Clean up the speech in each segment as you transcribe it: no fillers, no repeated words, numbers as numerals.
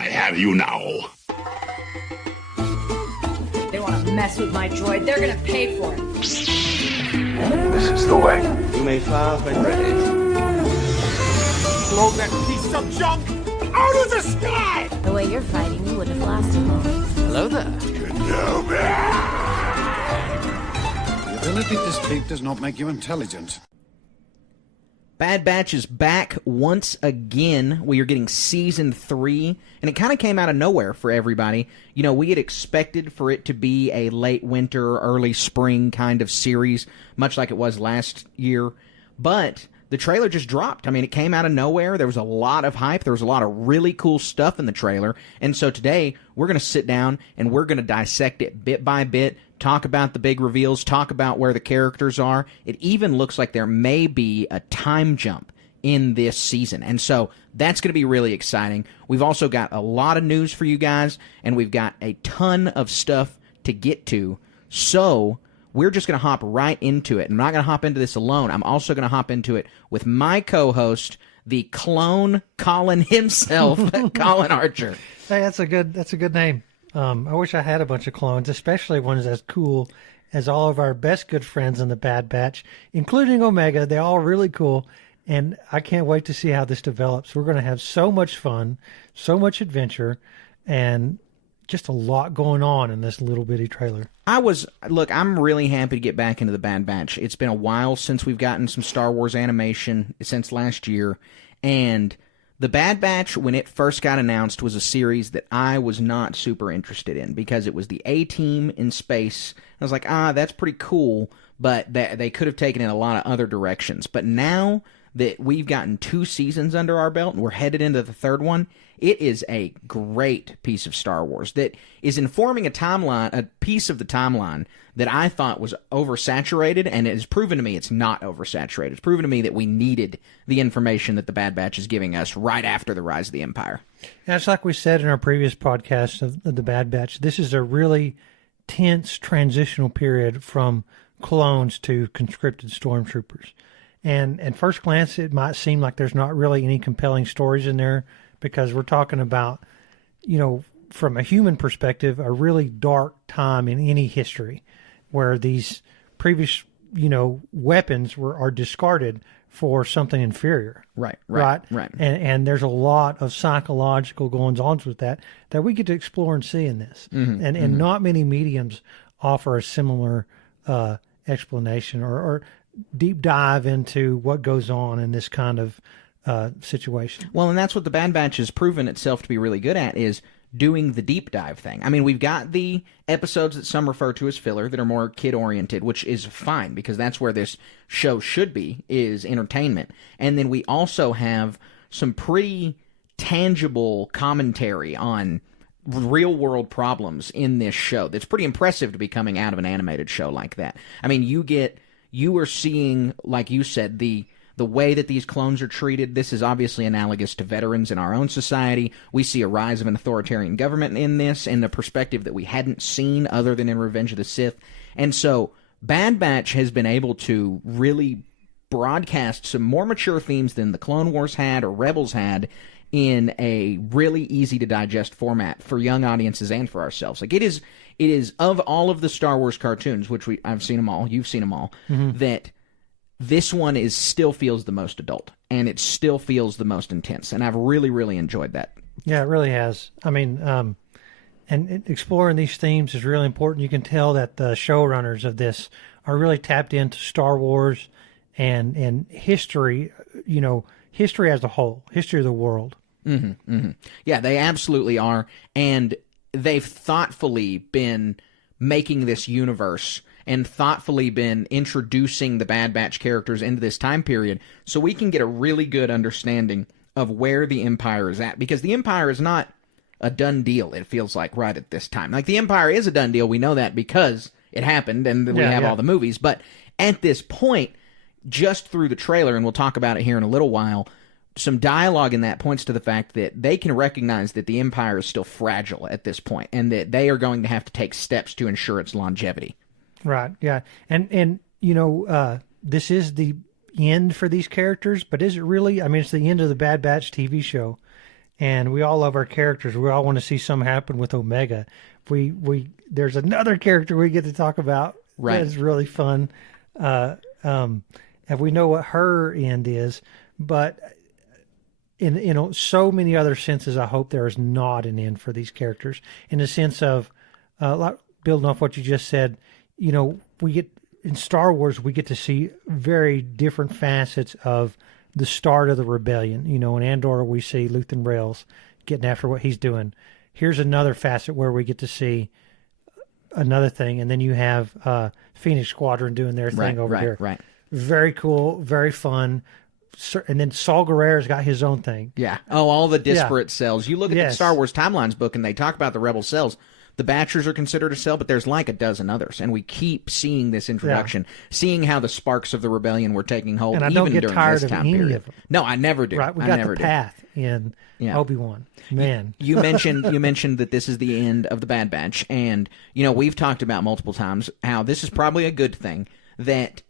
I have you now. They want to mess with my droid. They're going to pay for it. This is the way. You may fire when ready. Blow that piece of junk out of the sky! The way you're fighting, you wouldn't have lasted long. Hello there. Kenobi! The ability to speak does not make you intelligent. Bad Batch is back once again. We are getting Season 3, and it kind of came out of nowhere for everybody. You know, we had expected for it to be a late winter, early spring kind of series, much like it was last year, but the trailer just dropped. I mean, it came out of nowhere. There was a lot of hype. There was a lot of really cool stuff in the trailer, and so today we're going to sit down and we're going to dissect it bit by bit, talk about the big reveals, talk about where the characters are. It even looks like there may be a time jump in this season, and so that's going to be really exciting. We've also got a lot of news for you guys, and we've got a ton of stuff to get to, so we're just going to hop right into it. I'm not going to hop into this alone. I'm also going to hop into it with my co-host, the clone Colin himself, Colin Archer. Hey, that's a good name. I wish I had a bunch of clones, especially ones as cool as all of our best good friends in the Bad Batch, including Omega. They're all really cool, and I can't wait to see how this develops. We're going to have so much fun, so much adventure, and just a lot going on in this little bitty trailer. I'm really happy to get back into the Bad Batch. It's been a while since we've gotten some Star Wars animation, since last year, and the Bad Batch, when it first got announced, was a series that I was not super interested in because it was the A-Team in space. I was like, that's pretty cool, but they could have taken it in a lot of other directions. But now that we've gotten 2 seasons under our belt and we're headed into the 3rd one, it is a great piece of Star Wars that is informing a piece of the timeline that I thought was oversaturated, and it has proven to me it's not oversaturated. It's proven to me that we needed the information that the Bad Batch is giving us right after the rise of the Empire. Yeah, it's like we said in our previous podcast of the Bad Batch, this is a really tense transitional period from clones to conscripted stormtroopers. And at first glance, it might seem like there's not really any compelling stories in there, because we're talking about, from a human perspective, a really dark time in any history where these previous, weapons are discarded for something inferior. Right. And there's a lot of psychological goings-on with that we get to explore and see in this. Mm-hmm, and not many mediums offer a similar explanation or deep dive into what goes on in this kind of situation. Well, and that's what the Bad Batch has proven itself to be really good at, is doing the deep dive thing. I mean, we've got the episodes that some refer to as filler that are more kid-oriented, which is fine, because that's where this show should be, is entertainment. And then we also have some pretty tangible commentary on real-world problems in this show that's pretty impressive to be coming out of an animated show like that. I mean, you are seeing, like you said, the way that these clones are treated. This is obviously analogous to veterans in our own society. We see a rise of an authoritarian government in this, in a perspective that we hadn't seen other than in Revenge of the Sith. And so Bad Batch has been able to really broadcast some more mature themes than the Clone Wars had or Rebels had in a really easy-to-digest format for young audiences and for ourselves. Like, it is of all of the Star Wars cartoons, which I've seen them all, you've seen them all, that this one still feels the most adult, and it still feels the most intense, and I've really, really enjoyed that. Yeah, it really has. I mean, and exploring these themes is really important. You can tell that the showrunners of this are really tapped into Star Wars and history, history as a whole, history of the world. Mm-hmm, mm-hmm. Yeah, they absolutely are, and they've thoughtfully been making this universe and thoughtfully been introducing the Bad Batch characters into this time period so we can get a really good understanding of where the Empire is at. Because the Empire is not a done deal, it feels like, right at this time. Like, the Empire is a done deal. We know that because it happened and we have all the movies. But at this point, just through the trailer, and we'll talk about it here in a little while, some dialogue in that points to the fact that they can recognize that the Empire is still fragile at this point and that they are going to have to take steps to ensure its longevity. Right, yeah. And this is the end for these characters, but is it really? I mean, it's the end of the Bad Batch TV show. and we all love our characters. We all want to see something happen with Omega. There's another character we get to talk about. Right. That is really fun. And we know what her end is, but in so many other senses, I hope there is not an end for these characters. In the sense of, building off what you just said, we get in Star Wars, we get to see very different facets of the start of the rebellion. In Andor, we see Luthen Rails getting after what he's doing. Here's another facet where we get to see another thing, and then you have Phoenix Squadron doing their thing over here. Right. Very cool, very fun. And then Saul Guerrero's got his own thing. Yeah. Oh, all the disparate cells. You look at the Star Wars Timelines book, and they talk about the Rebel cells. The Batchers are considered a cell, but there's like a dozen others, and we keep seeing this introduction, seeing how the sparks of the rebellion were taking hold. And I even don't get during tired this of time any period. of them. No, I never do. Right, we I got never the path in Obi-Wan. Man, you mentioned that this is the end of the Bad Batch, and we've talked about multiple times how this is probably a good thing that.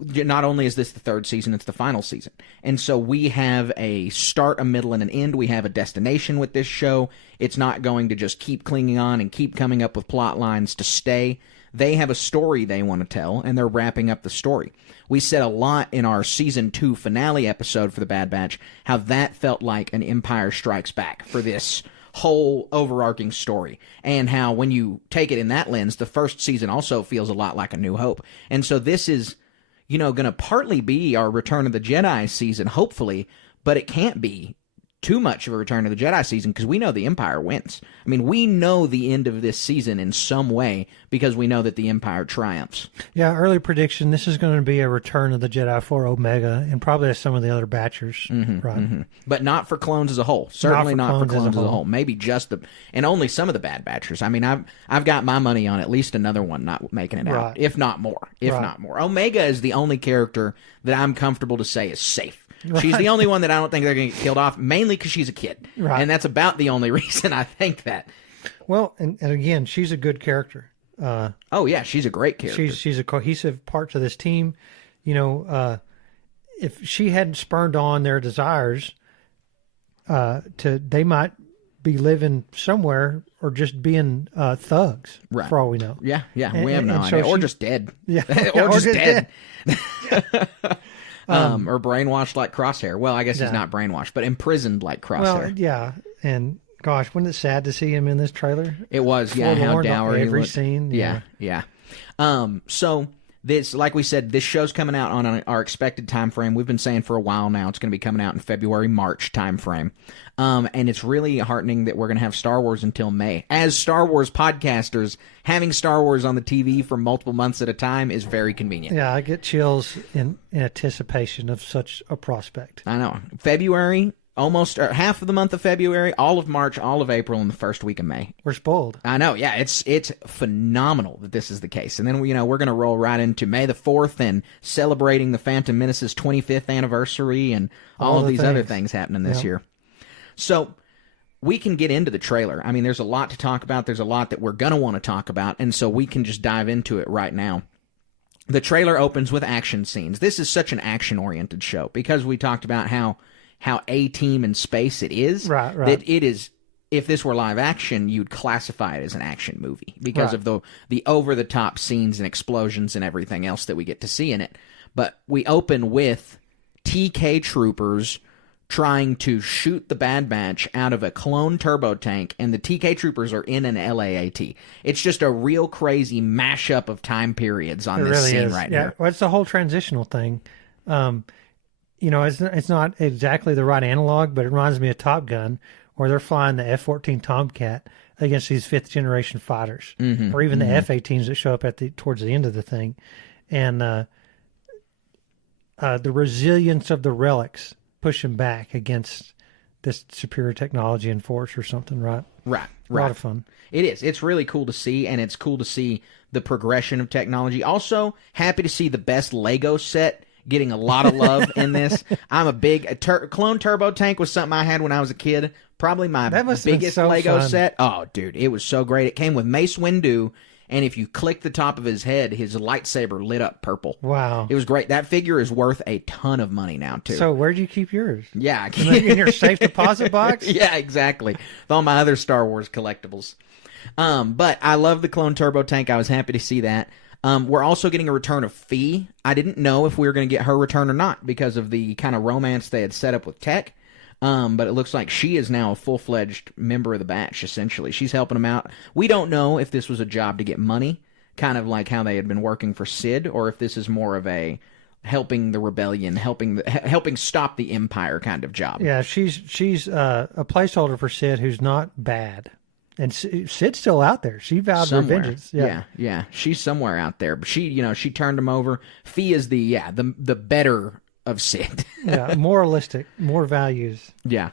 Not only is this the third season, it's the final season. And so we have a start, a middle, and an end. We have a destination with this show. It's not going to just keep clinging on and keep coming up with plot lines to stay. They have a story they want to tell, and they're wrapping up the story. We said a lot in our Season 2 finale episode for the Bad Batch, how that felt like an Empire Strikes Back for this whole overarching story, and how when you take it in that lens, the first season also feels a lot like A New Hope. And so this is going to partly be our Return of the Jedi season, hopefully, but it can't be too much of a Return of the Jedi season because we know the Empire wins. I mean, we know the end of this season in some way because we know that the Empire triumphs. Yeah, early prediction, this is going to be a Return of the Jedi for Omega and probably some of the other Batchers. Right? Mm-hmm. But not for clones as a whole. Certainly not for clones as a whole. Maybe just and only some of the Bad Batchers. I mean, I've got my money on at least another one not making it out, if not more. Not more. Omega is the only character that I'm comfortable to say is safe. Right. She's the only one that I don't think they're going to get killed off, mainly because she's a kid. Right. And that's about the only reason I think that. Well, and again, she's a good character. Oh, yeah, she's a great character. She's a cohesive part to this team. If she hadn't spurned on their desires, they might be living somewhere or just being thugs, for all we know. Yeah, we have no idea. Or just dead. Yeah. or just dead. Or brainwashed like Crosshair. Well, I guess he's not brainwashed, but imprisoned like Crosshair. Well, yeah, and gosh, wasn't it sad to see him in this trailer? It was, how dour he looked. Scene. Yeah. So this, like we said, this show's coming out on our expected time frame. We've been saying for a while now it's going to be coming out in February, March time frame. And it's really heartening that we're going to have Star Wars until May. As Star Wars podcasters, having Star Wars on the TV for multiple months at a time is very convenient. Yeah, I get chills in anticipation of such a prospect. I know. February, almost half of the month of February, all of March, all of April, and the first week of May. We're spoiled. I know. Yeah, it's phenomenal that this is the case. And then we're going to roll right into May the 4th and celebrating the Phantom Menace's 25th anniversary and all of these other things happening this year. So we can get into the trailer. I mean, there's a lot to talk about. There's a lot that we're going to want to talk about, and so we can just dive into it right now. The trailer opens with action scenes. This is such an action-oriented show because we talked about how A-Team in space it is. Right. That it is, if this were live action, you'd classify it as an action movie because of the over-the-top scenes and explosions and everything else that we get to see in it. But we open with TK troopers trying to shoot the Bad Batch out of a clone turbo tank, and the TK troopers are in an LAAT. It's just a real crazy mashup of time periods on this scene right here. Well, it's the whole transitional thing. It's not exactly the right analog, but it reminds me of Top Gun, where they're flying the F-14 Tomcat against these fifth-generation fighters, or even the F-18s that show up towards the end of the thing. And the resilience of the relics pushing back against this superior technology and force or something, right? Right. A lot of fun. It is. It's really cool to see, and it's cool to see the progression of technology. Also, happy to see the best Lego set getting a lot of love in this. I'm a big... Clone Turbo Tank was something I had when I was a kid. Probably my biggest Lego set. Oh, dude, it was so great. It came with Mace Windu and if you click the top of his head, his lightsaber lit up purple. Wow. It was great. That figure is worth a ton of money now, too. So where'd you keep yours? Yeah. In your safe deposit box? Yeah, exactly. With all my other Star Wars collectibles. But I love the clone turbo tank. I was happy to see that. We're also getting a return of Fee. I didn't know if we were going to get her return or not because of the kind of romance they had set up with Tech. But it looks like she is now a full-fledged member of the batch, essentially. She's helping them out. We don't know if this was a job to get money, kind of like how they had been working for Sid, or if this is more of a helping the rebellion, helping stop the Empire kind of job. Yeah, she's a placeholder for Sid who's not bad. And Sid's still out there. She vowed vengeance. Yeah. She's somewhere out there. But she turned him over. Fee is the better of Sid. Yeah, moralistic, more values. Yeah.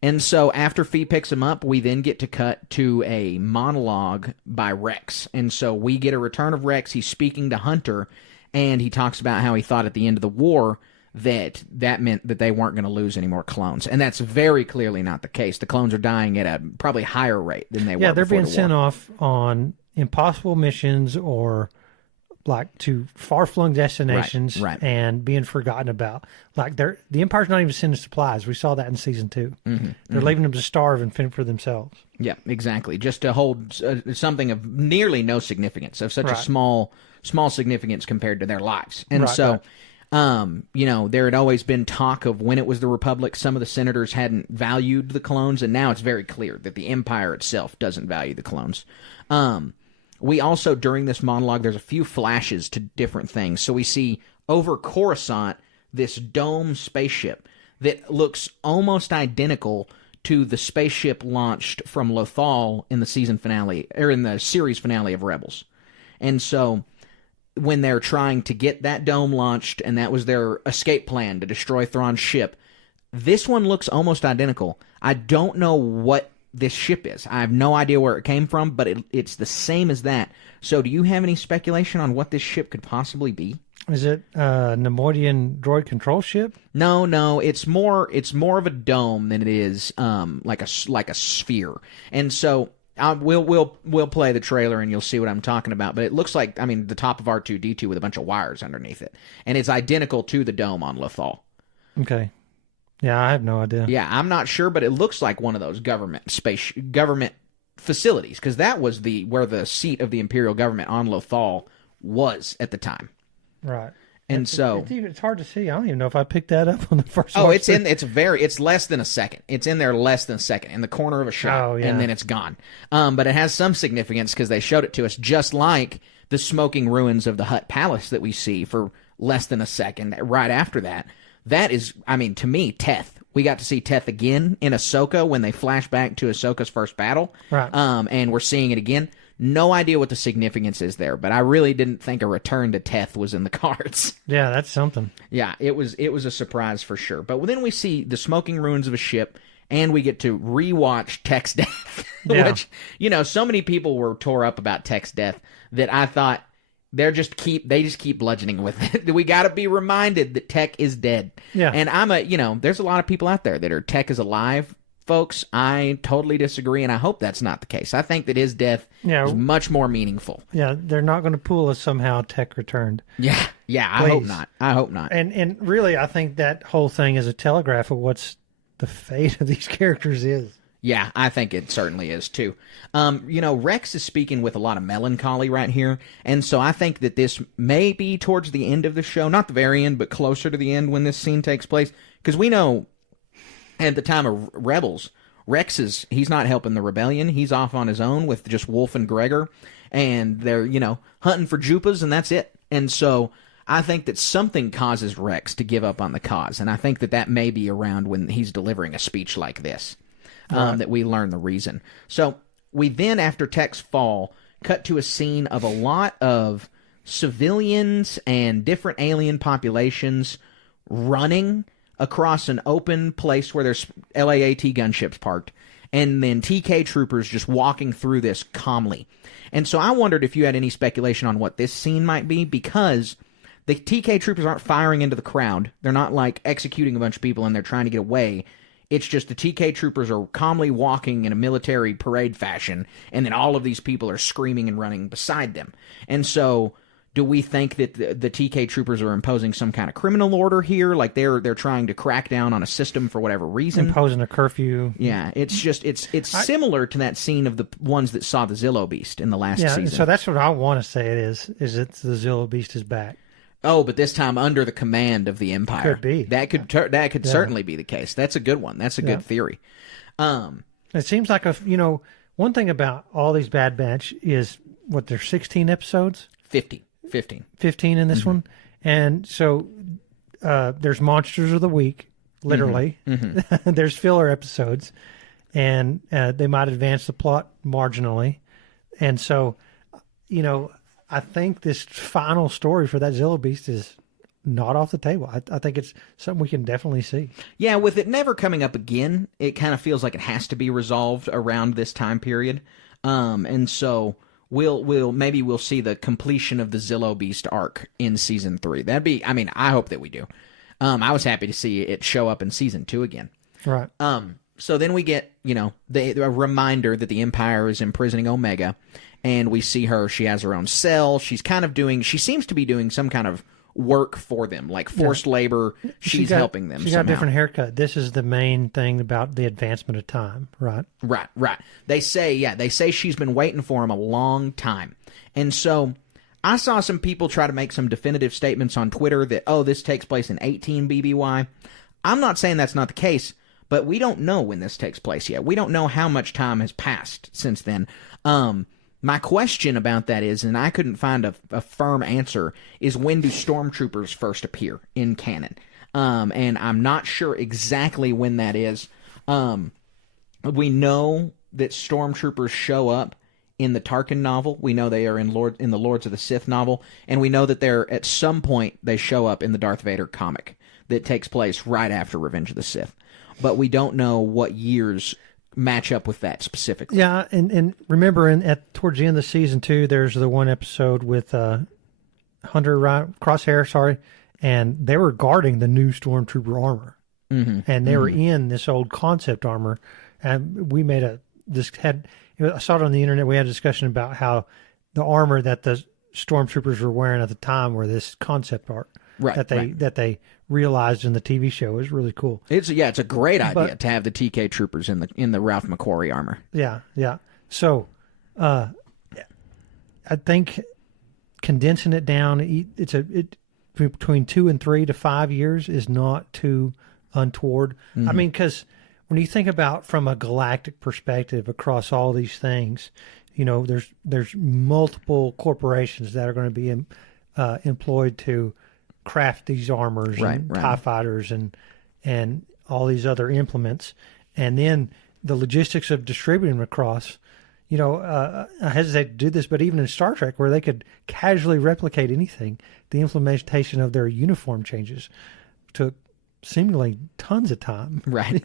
And so after Fee picks him up, we then get to cut to a monologue by Rex. And so we get a return of Rex. He's speaking to Hunter, and he talks about how he thought at the end of the war that meant that they weren't going to lose any more clones. And that's very clearly not the case. The clones are dying at a probably higher rate than they were before the war. Yeah, they're being sent off on impossible missions or like to far-flung destinations right. and being forgotten about. Like the Empire's not even sending supplies. We saw that in season 2. They're leaving them to starve and fend for themselves. Yeah, exactly. Just to hold something of nearly no significance, of such a small significance compared to their lives. And there had always been talk of when it was the Republic, some of the senators hadn't valued the clones, and now it's very clear that the Empire itself doesn't value the clones. We also, during this monologue, there's a few flashes to different things. So we see over Coruscant this dome spaceship that looks almost identical to the spaceship launched from Lothal in the season finale, or in the series finale of Rebels. And so when they're trying to get that dome launched, and that was their escape plan to destroy Thrawn's ship, this one looks almost identical. I don't know what this ship is. I have no idea where it came from, but it's the same as that. So do you have any speculation on what this ship could possibly be? Is it a Nemoidian droid control ship? No. It's more of a dome than it is like a sphere. And so we'll play the trailer and you'll see what I'm talking about. But it looks like, the top of R2-D2 with a bunch of wires underneath it, and it's identical to the dome on Lothal. Okay. Yeah, I have no idea. Yeah, I'm not sure, but it looks like one of those government facilities, because that was where the seat of the Imperial government on Lothal was at the time. Right. And it's hard to see. I don't even know if I picked that up on the first. Oh, it's less than a second. It's in there less than a second, in the corner of a shot, and then it's gone. But it has some significance because they showed it to us, just like the smoking ruins of the Hutt Palace that we see for less than a second right after that. That is, to me, Teth. We got to see Teth again in Ahsoka when they flash back to Ahsoka's first battle. Right. And we're seeing it again. No idea what the significance is there, but I really didn't think a return to Teth was in the cards. Yeah, that's something. Yeah, it was a surprise for sure. But then we see the smoking ruins of a ship, and we get to rewatch Tech's death, which, so many people were tore up about Tech's death that I thought they just keep bludgeoning with it. We got to be reminded that Tech is dead. Yeah. And there's a lot of people out there that are Tech is alive. Folks, I totally disagree, and I hope that's not the case. I think that his death is much more meaningful. Yeah, they're not going to pull us somehow Tech returned. Yeah, I hope not. And really, I think that whole thing is a telegraph of what's the fate of these characters is. Yeah, I think it certainly is, too. Rex is speaking with a lot of melancholy right here, and so I think that this may be towards the end of the show, not the very end, but closer to the end when this scene takes place, because we know at the time of Rebels, Rex he's not helping the rebellion. He's off on his own with just Wolf and Gregor, and they're, hunting for Jupas, and that's it. And so I think that something causes Rex to give up on the cause, and I think that may be around when he's delivering a speech like this. That we learn the reason. So we then, after Tech's fall, cut to a scene of a lot of civilians and different alien populations running across an open place where there's LAAT gunships parked, and then TK troopers just walking through this calmly. And so I wondered if you had any speculation on what this scene might be, because the TK troopers aren't firing into the crowd. They're not like executing a bunch of people and they're trying to get away. It's just the TK troopers are calmly walking in a military parade fashion, and then all of these people are screaming and running beside them. And so, do we think that the TK troopers are imposing some kind of criminal order here? Like they're trying to crack down on a system for whatever reason? Imposing a curfew. Yeah, it's just it's similar to that scene of the ones that saw the Zillow Beast in the last season. So that's what I want to say it is it's the Zillow Beast is back. Oh, but this time under the command of the Empire. Could be. That could certainly be the case. That's a good one. That's a good theory. It seems like one thing about all these Bad Batch is what there's 16 episodes. 15 in this one, and so there's Monsters of the Week, literally. There's filler episodes, and they might advance the plot marginally, and so I think this final story for that Zillow Beast is not off the table. I think it's something we can definitely see. Yeah, with it never coming up again, it kind of feels like it has to be resolved around this time period, and so. We'll see the completion of the Zillow Beast arc in season 3. I hope that we do. I was happy to see it show up in season 2 again. Right. So then we get, a reminder that the Empire is imprisoning Omega, and we see her. She has her own cell. She seems to be doing some kind of work for them, like forced labor. She's helping them. She got a different haircut. This is the main thing about the advancement of time, right? Right. They say she's been waiting for him a long time. And so I saw some people try to make some definitive statements on Twitter that, this takes place in 18 BBY. I'm not saying that's not the case, but we don't know when this takes place yet. We don't know how much time has passed since then. My question about that is, and I couldn't find a firm answer, is when do stormtroopers first appear in canon? And I'm not sure exactly when that is. We know that stormtroopers show up in the Tarkin novel. We know they are in the Lords of the Sith novel, and we know that at some point they show up in the Darth Vader comic that takes place right after Revenge of the Sith. But we don't know what years match up with that specifically. Yeah, and remember, towards the end of season 2, there's the one episode with Crosshair, and they were guarding the new stormtrooper armor, and they were in this old concept armor, and we I saw it on the internet. We had a discussion about how the armor that the stormtroopers were wearing at the time were this concept art. Right, that they realized in the TV show. It was really cool. It's a great idea to have the TK troopers in the Ralph McQuarrie armor. Yeah. So, I think condensing it down, between 2 and 3 to 5 years is not too untoward. I mean, because when you think about from a galactic perspective across all these things, there's multiple corporations that are going to be employed to craft these armors and TIE fighters and all these other implements, and then the logistics of distributing them across. I hesitate to do this, but even in Star Trek, where they could casually replicate anything, the implementation of their uniform changes took seemingly tons of time. Right.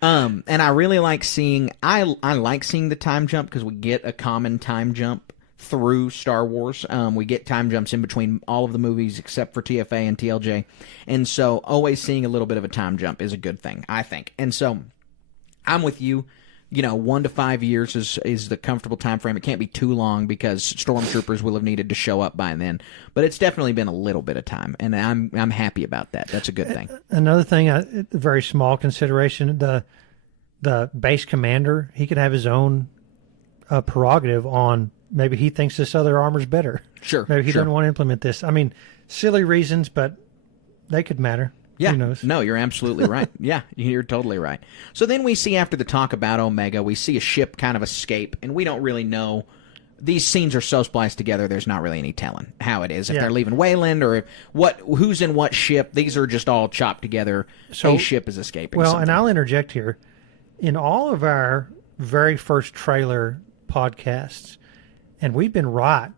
And I really like seeing the time jump, because we get a common time jump through Star Wars. We get time jumps in between all of the movies except for TFA and TLJ. And so always seeing a little bit of a time jump is a good thing, I think. And so I'm with you. 1 to 5 years is the comfortable time frame. It can't be too long because stormtroopers will have needed to show up by then. But it's definitely been a little bit of time, and I'm happy about that. That's a good thing. Another thing, a very small consideration, the base commander, he could have his own prerogative on maybe he thinks this other armor's better. Sure. Maybe he doesn't want to implement this. I mean, silly reasons, but they could matter. Yeah. Who knows? No, you're absolutely right. Yeah, you're totally right. So then we see, after the talk about Omega, we see a ship kind of escape, and we don't really know. These scenes are so spliced together, there's not really any telling how it is. If they're leaving Wayland or who's in what ship, these are just all chopped together. So a ship is escaping. Well, something. And I'll interject here. In all of our very first trailer podcasts, and we've been right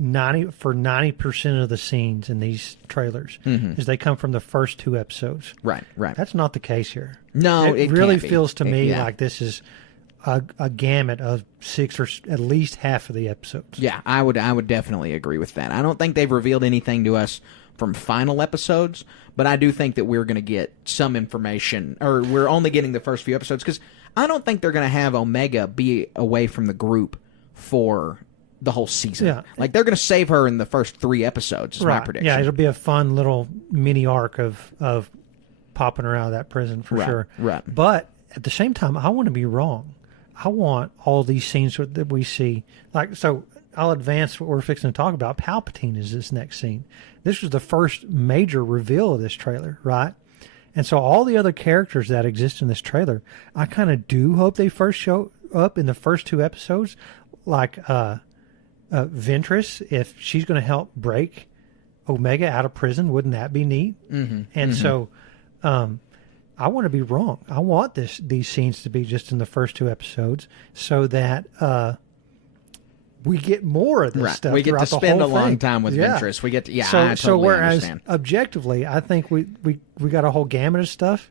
90% of the scenes in these trailers is they come from the first 2 episodes. Right. That's not the case here. No, it really feels to me like this is a gamut of 6 or at least half of the episodes. Yeah, I would definitely agree with that. I don't think they've revealed anything to us from final episodes, but I do think that we're going to get some information, or we're only getting the first few episodes, because I don't think they're going to have Omega be away from the group for the whole season. Yeah. Like, they're going to save her in the first 3 episodes, is my prediction. Yeah, it'll be a fun little mini arc of popping her out of that prison for sure. Right. But at the same time, I want to be wrong. I want all these scenes that we see. Like, so I'll advance what we're fixing to talk about. Palpatine is this next scene. This was the first major reveal of this trailer, right? And so all the other characters that exist in this trailer, I kind of do hope they first show up in the first 2 episodes. Like Ventress, if she's going to help break Omega out of prison, wouldn't that be neat? Mm-hmm. And so I want to be wrong. I want these scenes to be just in the first 2 episodes so that we get more of this stuff. We get to spend a long time with Yeah. Ventress. We get to, so, I totally whereas understand. Objectively, I think we got a whole gamut of stuff.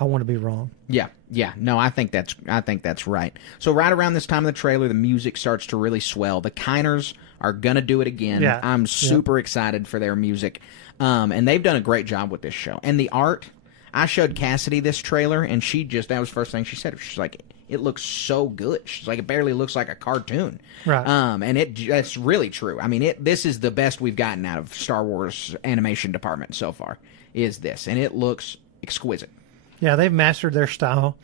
I want to be wrong. Yeah. No, I think that's right. So right around this time of the trailer, the music starts to really swell. The Kiners are gonna do it again. Yeah. I'm super excited for their music, and they've done a great job with this show. And the art, I showed Cassidy this trailer, and that was the first thing she said. She's like, it looks so good. She's like, it barely looks like a cartoon. Right. And that's really true. I mean, this is the best we've gotten out of Star Wars animation department so far, is this. And it looks exquisite. Yeah, they've mastered their style,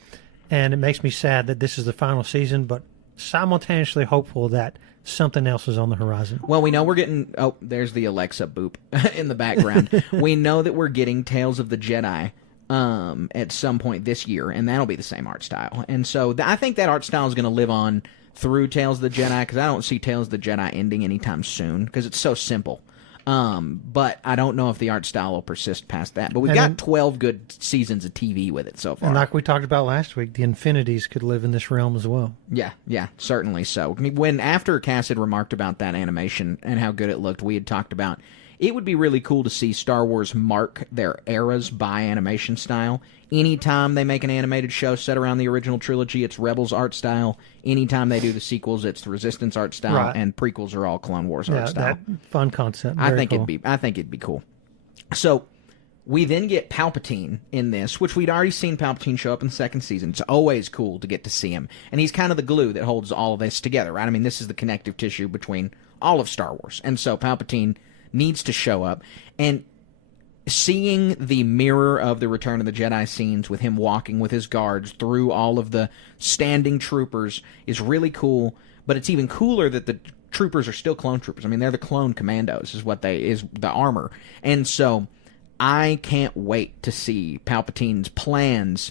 and it makes me sad that this is the final season, but simultaneously hopeful that something else is on the horizon. Well, we know we're getting... Oh, there's the Alexa boop in the background. We know that we're getting Tales of the Jedi at some point this year, and that'll be the same art style. And so I think that art style is going to live on through Tales of the Jedi, because I don't see Tales of the Jedi ending anytime soon, because it's so simple. But I don't know if the art style will persist past that. But we've got 12 good seasons of TV with it so far. And like we talked about last week, the Infinities could live in this realm as well. Yeah, certainly so. I mean, after Cass had remarked about that animation and how good it looked, we had talked about it would be really cool to see Star Wars mark their eras by animation style. Anytime they make an animated show set around the original trilogy, it's Rebels art style. Anytime they do the sequels, it's the Resistance art style, Right. And prequels are all Clone Wars art style. That fun concept. I Very think cool. it'd be cool. So we then get Palpatine in this, which we'd already seen Palpatine show up in the second season. It's always cool to get to see him, and he's kind of the glue that holds all of this together, right? I mean, this is the connective tissue between all of Star Wars, and so Palpatine needs to show up. And seeing the mirror of the Return of the Jedi scenes with him walking with his guards through all of the standing troopers is really cool, but it's even cooler that the troopers are still clone troopers. I mean, they're the clone commandos is the armor. And so I can't wait to see Palpatine's plans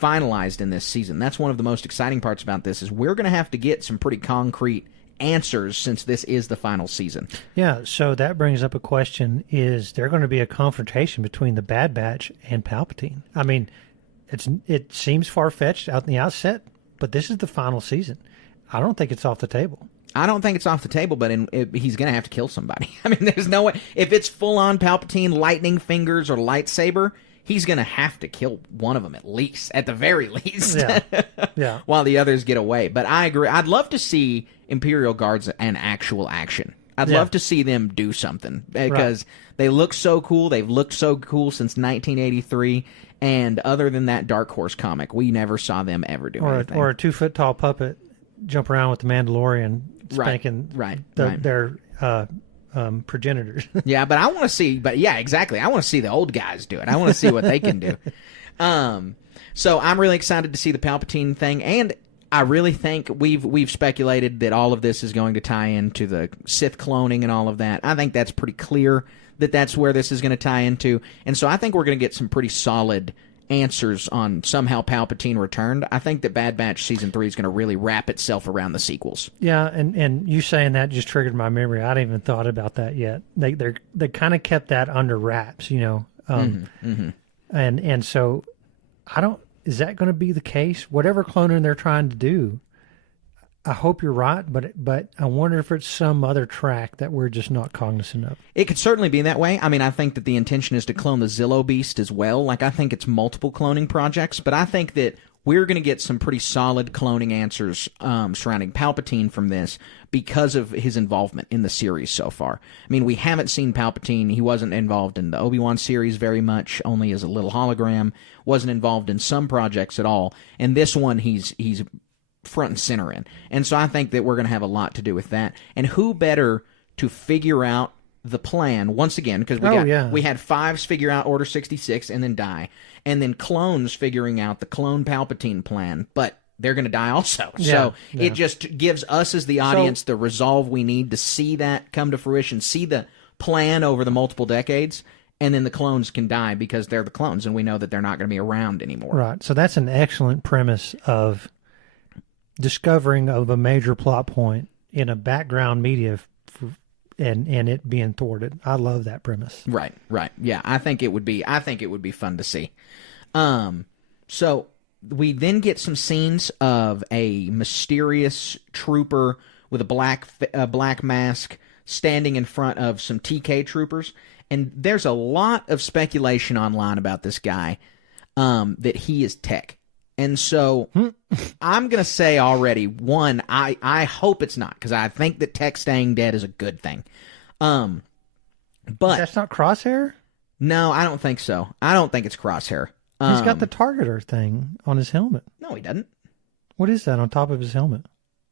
finalized in this season. That's one of the most exciting parts about this, is we're going to have to get some pretty concrete answers since this is the final season. Yeah, so that brings up a question. Is there going to be a confrontation between the Bad Batch and Palpatine? I mean, it seems far-fetched out in the outset, but this is the final season. I don't think it's off the table. I don't think it's off the table, but he's going to have to kill somebody. I mean, there's no way. If it's full-on Palpatine, lightning fingers, or lightsaber, he's going to have to kill one of them at least, at the very least, Yeah. while the others get away. But I agree. I'd love to see Imperial Guards in actual action. I'd love to see them do something, because they look so cool. They've looked so cool since 1983. And other than that Dark Horse comic, we never saw them ever do anything. Or a 2-foot-tall puppet jump around with the Mandalorian spanking their progenitors. Yeah, but I want to see. But yeah, exactly. I want to see the old guys do it. I want to see what they can do. So I'm really excited to see the Palpatine thing, and I really think we've speculated that all of this is going to tie into the Sith cloning and all of that. I think that's pretty clear that that's where this is going to tie into, and so I think we're going to get some pretty solid answers on somehow Palpatine returned. I think that Bad Batch Season 3 is going to really wrap itself around the sequels. Yeah, and you saying that just triggered my memory. I hadn't even thought about that yet. They kind of kept that under wraps, you know. And so I don't. Is that going to be the case? Whatever cloning they're trying to do, I hope you're right, but I wonder if it's some other track that we're just not cognizant of. It could certainly be that way. I mean, I think that the intention is to clone the Zillo Beast as well. Like, I think it's multiple cloning projects, but I think that we're going to get some pretty solid cloning answers surrounding Palpatine from this because of his involvement in the series so far. I mean, we haven't seen Palpatine. He wasn't involved in the Obi-Wan series very much, only as a little hologram. Wasn't involved in some projects at all. And this one, he's front and center in. And so I think that we're going to have a lot to do with that. And who better to figure out the plan once again, because we had Fives figure out Order 66 and then die, and then clones figuring out the clone Palpatine plan, but they're going to die also. It just gives us as the audience the resolve we need to see that come to fruition, see the plan over the multiple decades, and then the clones can die because they're the clones, and we know that they're not going to be around anymore. Right. So that's an excellent premise of discovering of a major plot point in a background media and it being thwarted. I love that premise. Right. Yeah, I think it would be fun to see. So we then get some scenes of a mysterious trooper with a black mask standing in front of some TK troopers, and there's a lot of speculation online about this guy that he is Tech. And so I'm going to say already, one, I hope it's not, because I think that Tech staying dead is a good thing. But that's not Crosshair? No, I don't think so. I don't think it's Crosshair. He's got the targeter thing on his helmet. No, he doesn't. What is that on top of his helmet?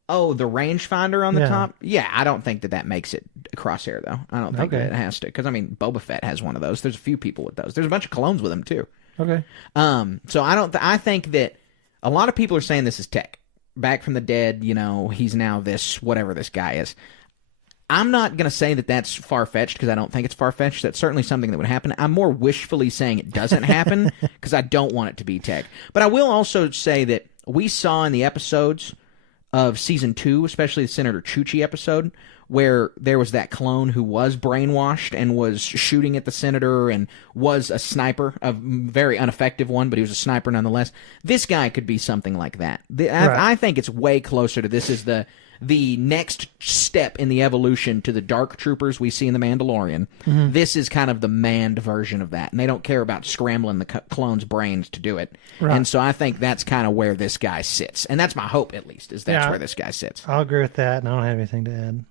Oh, the rangefinder on the top? Yeah, I don't think that makes it Crosshair, though. I don't think that it has to. Because, I mean, Boba Fett has one of those. There's a few people with those. There's a bunch of clones with him, too. Okay. So I think that a lot of people are saying this is Tech. Back from the dead, he's now this, whatever this guy is. I'm not going to say that that's far-fetched because I don't think it's far-fetched. That's certainly something that would happen. I'm more wishfully saying it doesn't happen because I don't want it to be Tech. But I will also say that we saw in the episodes of Season 2, especially the Senator Chuchi episode, where there was that clone who was brainwashed and was shooting at the senator and was a sniper, a very ineffective one, but he was a sniper nonetheless. This guy could be something like that. I think it's way closer to this is the next step in the evolution to the dark troopers we see in The Mandalorian. Mm-hmm. This is kind of the manned version of that, and they don't care about scrambling the clones' brains to do it. Right. And so I think that's kind of where this guy sits, and that's my hope, at least, is that's where this guy sits. I'll agree with that, and I don't have anything to add.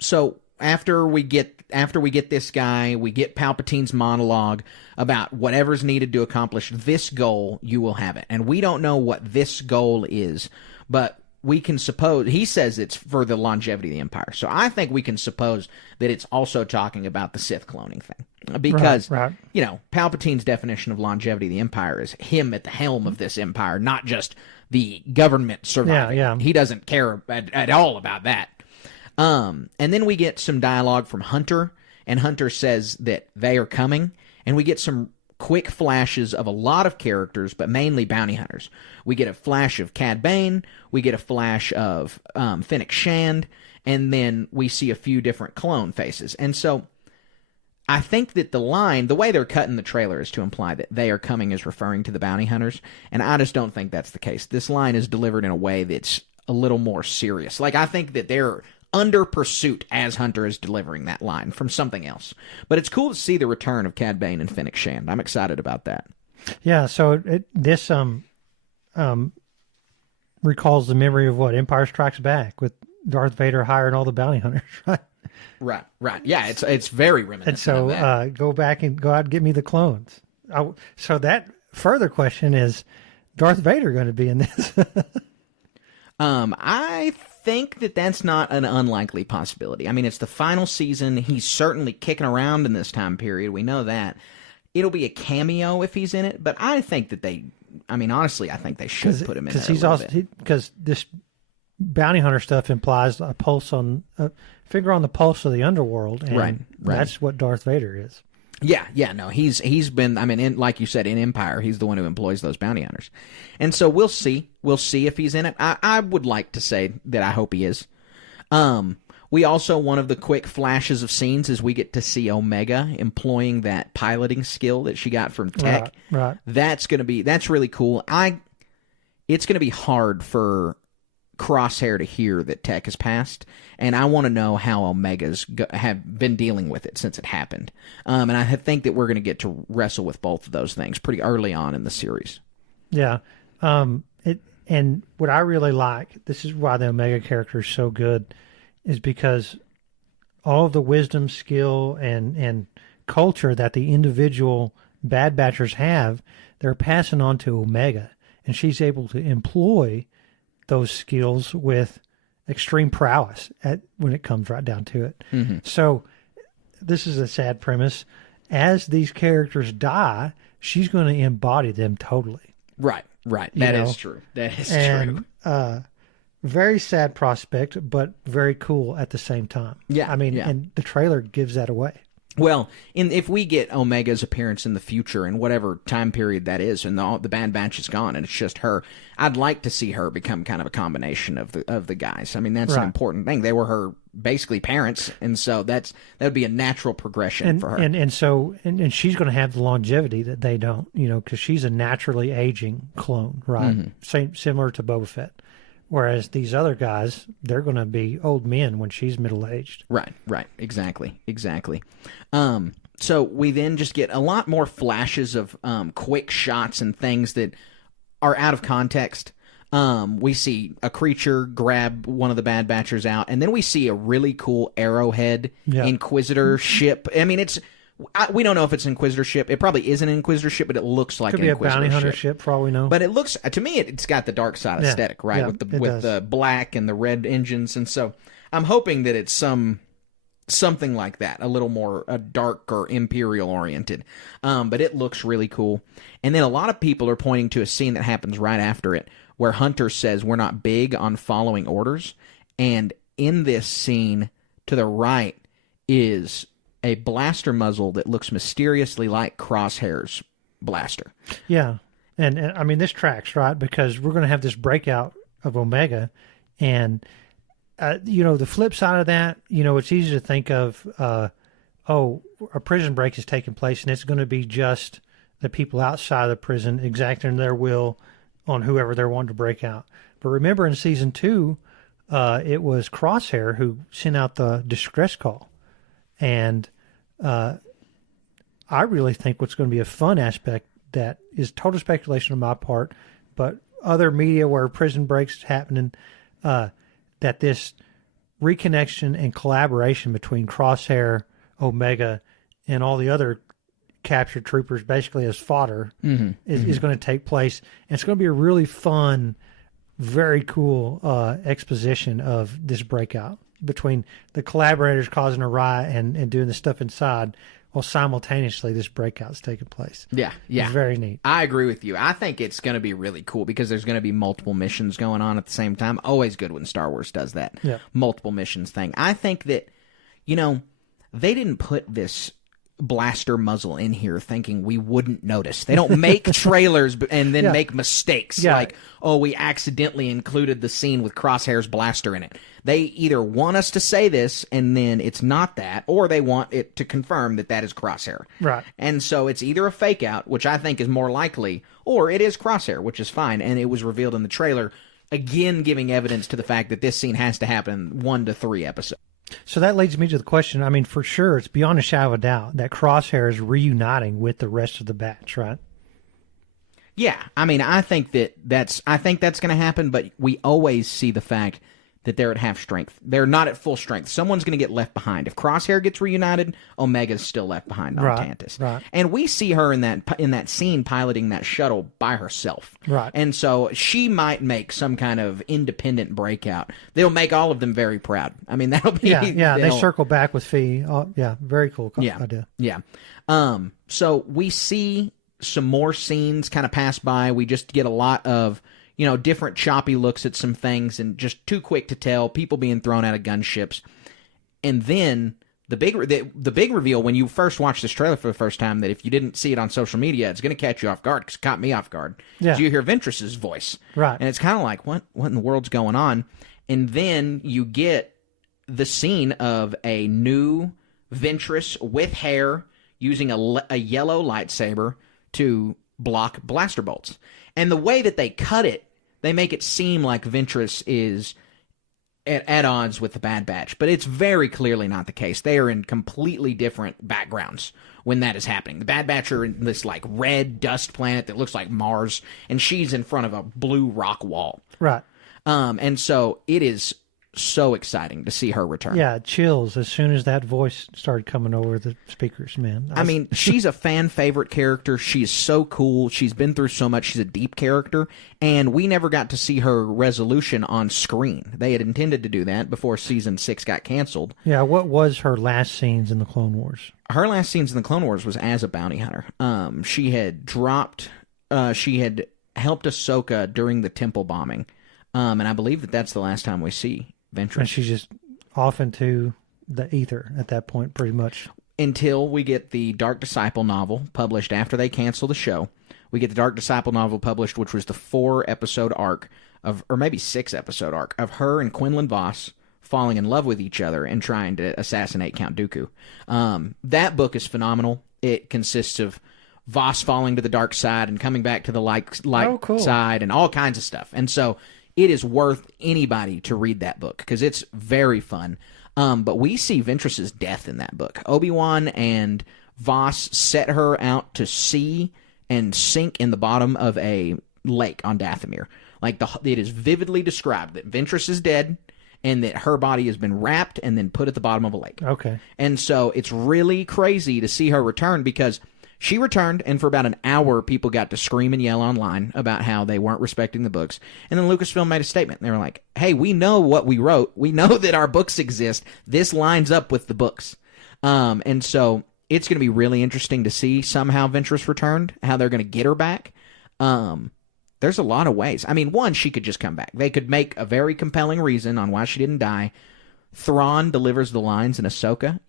So after we get this guy, we get Palpatine's monologue about whatever's needed to accomplish this goal, you will have it. And we don't know what this goal is, but we can suppose, he says it's for the longevity of the Empire. So I think we can suppose that it's also talking about the Sith cloning thing. Because, Palpatine's definition of longevity of the Empire is him at the helm of this Empire, not just the government surviving. Yeah. He doesn't care at all about that. And then we get some dialogue from Hunter, and Hunter says that they are coming, and we get some quick flashes of a lot of characters, but mainly bounty hunters. We get a flash of Cad Bane, we get a flash of Fennec Shand, and then we see a few different clone faces. And so I think that the way they're cutting the trailer is to imply that they are coming as referring to the bounty hunters, and I just don't think that's the case. This line is delivered in a way that's a little more serious. Like, I think that they're under pursuit as Hunter is delivering that line from something else. But it's cool to see the return of Cad Bane and Fennec Shand. I'm excited about that. Yeah, so this recalls the memory of what? Empire Strikes Back, with Darth Vader hiring all the bounty hunters, right? Right. Yeah, it's very reminiscent and so, of that. Go back and go out and get me the clones. So that further question is, Darth Vader going to be in this? I think that that's not an unlikely possibility. I mean, it's the final season. He's certainly kicking around in this time period. We know that. It'll be a cameo if he's in it, but I think that honestly, I think they should put him in there because this bounty hunter stuff implies a finger on the pulse of the underworld, and right. That's what Darth Vader is. Yeah, no, he's been, like you said, in Empire, he's the one who employs those bounty hunters. And so we'll see if he's in it. I would like to say that I hope he is. We also, one of the quick flashes of scenes is we get to see Omega employing that piloting skill that she got from Tech. Right. That's really cool. It's going to be hard for Crosshair to hear that Tech has passed, and I want to know how Omega's have been dealing with it since it happened. And I think that we're going to get to wrestle with both of those things pretty early on in the series. Yeah. And what I really like, this is why the Omega character is so good, is because all of the wisdom, skill, and culture that the individual Bad Batchers have, they're passing on to Omega. And she's able to employ those skills with extreme prowess when it comes right down to it. Mm-hmm. So this is a sad premise. As these characters die, she's going to embody them totally. Right. That is true. That is true. Very sad prospect, but very cool at the same time. Yeah. I mean, and the trailer gives that away. Well, if we get Omega's appearance in the future, in whatever time period that is, and the Bad Batch is gone, and it's just her, I'd like to see her become kind of a combination of the guys. I mean, that's an important thing. They were her basically parents, and so that would be a natural progression for her. And she's going to have the longevity that they don't, because she's a naturally aging clone, right? Mm-hmm. Similar to Boba Fett. Whereas these other guys, they're going to be old men when she's middle-aged. Right. Exactly. So we then just get a lot more flashes of quick shots and things that are out of context. We see a creature grab one of the Bad Batchers out, and then we see a really cool Arrowhead Inquisitor ship. I mean, we don't know if it's an Inquisitor ship. It probably is an Inquisitor ship, but it looks like an Inquisitor ship. Could be a bounty hunter ship, for all we know. But it looks, to me, it's got the dark side aesthetic, right? Yeah, with the black and the red engines, and so I'm hoping that it's something like that, a little more dark or Imperial oriented. But it looks really cool. And then a lot of people are pointing to a scene that happens right after it, where Hunter says we're not big on following orders, and in this scene to the right is a blaster muzzle that looks mysteriously like Crosshair's blaster. Yeah. And I mean, this tracks, right? Because we're going to have this breakout of Omega. And, the flip side of that, it's easy to think of, a prison break is taking place, and it's going to be just the people outside of the prison exacting their will on whoever they're wanting to break out. But remember in season 2, it was Crosshair who sent out the distress call. And I really think what's going to be a fun aspect that is total speculation on my part, but other media where prison breaks happening, that this reconnection and collaboration between Crosshair, Omega, and all the other captured troopers, basically as fodder, is going to take place. And it's going to be a really fun, very cool exposition of this breakout between the collaborators causing a riot and doing the stuff inside, while simultaneously this breakout's taking place. Yeah. It's very neat. I agree with you. I think it's going to be really cool because there's going to be multiple missions going on at the same time. Always good when Star Wars does that. Yeah. Multiple missions thing. I think that, they didn't put this blaster muzzle in here thinking we wouldn't notice. They don't make trailers and then make mistakes like, we accidentally included the scene with Crosshair's blaster in it. They either want us to say this and then it's not that, or they want it to confirm that is Crosshair. Right. And so it's either a fake out, which I think is more likely, or it is Crosshair, which is fine. And it was revealed in the trailer, again giving evidence to the fact that this scene has to happen in 1 to 3 episodes. So that leads me to the question. I mean, for sure, it's beyond a shadow of a doubt that Crosshair is reuniting with the rest of the batch, right? Yeah, I mean, I think that's going to happen, but we always see the fact that they're at half strength. They're not at full strength. Someone's going to get left behind. If Crosshair gets reunited, Omega's still left behind on Tantus. Right. And we see her in that scene piloting that shuttle by herself. Right. And so she might make some kind of independent breakout. They'll make all of them very proud. I mean, that'll be... Yeah, they circle back with Fee. Oh, yeah, very cool idea. Yeah. So we see some more scenes kind of pass by. We just get a lot of... different choppy looks at some things and just too quick to tell, people being thrown out of gunships. And then the big reveal when you first watch this trailer for the first time, that if you didn't see it on social media, it's going to catch you off guard, because it caught me off guard. Yeah. So you hear Ventress's voice. Right. And it's kind of like, what in the world's going on? And then you get the scene of a new Ventress with hair using a yellow lightsaber to block blaster bolts. And the way that they cut it, they make it seem like Ventress is at odds with the Bad Batch, but it's very clearly not the case. They are in completely different backgrounds when that is happening. The Bad Batch are in this like red dust planet that looks like Mars, and she's in front of a blue rock wall. Right. And so it is so exciting to see her return. Yeah, chills as soon as that voice started coming over the speakers, man. I mean, she's a fan favorite character. She's so cool. She's been through so much. She's a deep character, and we never got to see her resolution on screen. They had intended to do that before season 6 got canceled. Yeah, what was her last scenes in the Clone Wars? Her last scenes in the Clone Wars was as a bounty hunter. She had she had helped Ahsoka during the temple bombing, and I believe that's the last time we see Ventress. And she's just off into the ether at that point, pretty much. Until we get the Dark Disciple novel published after they cancel the show. We get the Dark Disciple novel published, which was the 4-episode arc or maybe 6-episode arc of her and Quinlan Vos falling in love with each other and trying to assassinate Count Dooku. That book is phenomenal. It consists of Vos falling to the dark side and coming back to the light cool. side and all kinds of stuff. And so it is worth anybody to read that book because it's very fun. But we see Ventress's death in that book. Obi-Wan and Vos set her out to sea and sink in the bottom of a lake on Dathomir. Like it is vividly described that Ventress is dead and that her body has been wrapped and then put at the bottom of a lake. Okay. And so it's really crazy to see her return because she returned, and for about an hour, people got to scream and yell online about how they weren't respecting the books. And then Lucasfilm made a statement. They were like, hey, we know what we wrote. We know that our books exist. This lines up with the books. And so it's going to be really interesting to see somehow Ventress returned, how they're going to get her back. There's a lot of ways. I mean, one, she could just come back. They could make a very compelling reason on why she didn't die. Thrawn delivers the lines in Ahsoka,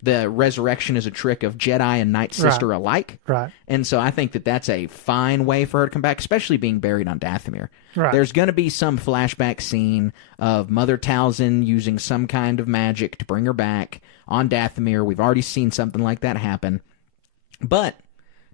the resurrection is a trick of Jedi and Night Sister alike. Right. And so I think that that's a fine way for her to come back, especially being buried on Dathomir. Right. There's going to be some flashback scene of Mother Talzin using some kind of magic to bring her back on Dathomir. We've already seen something like that happen. But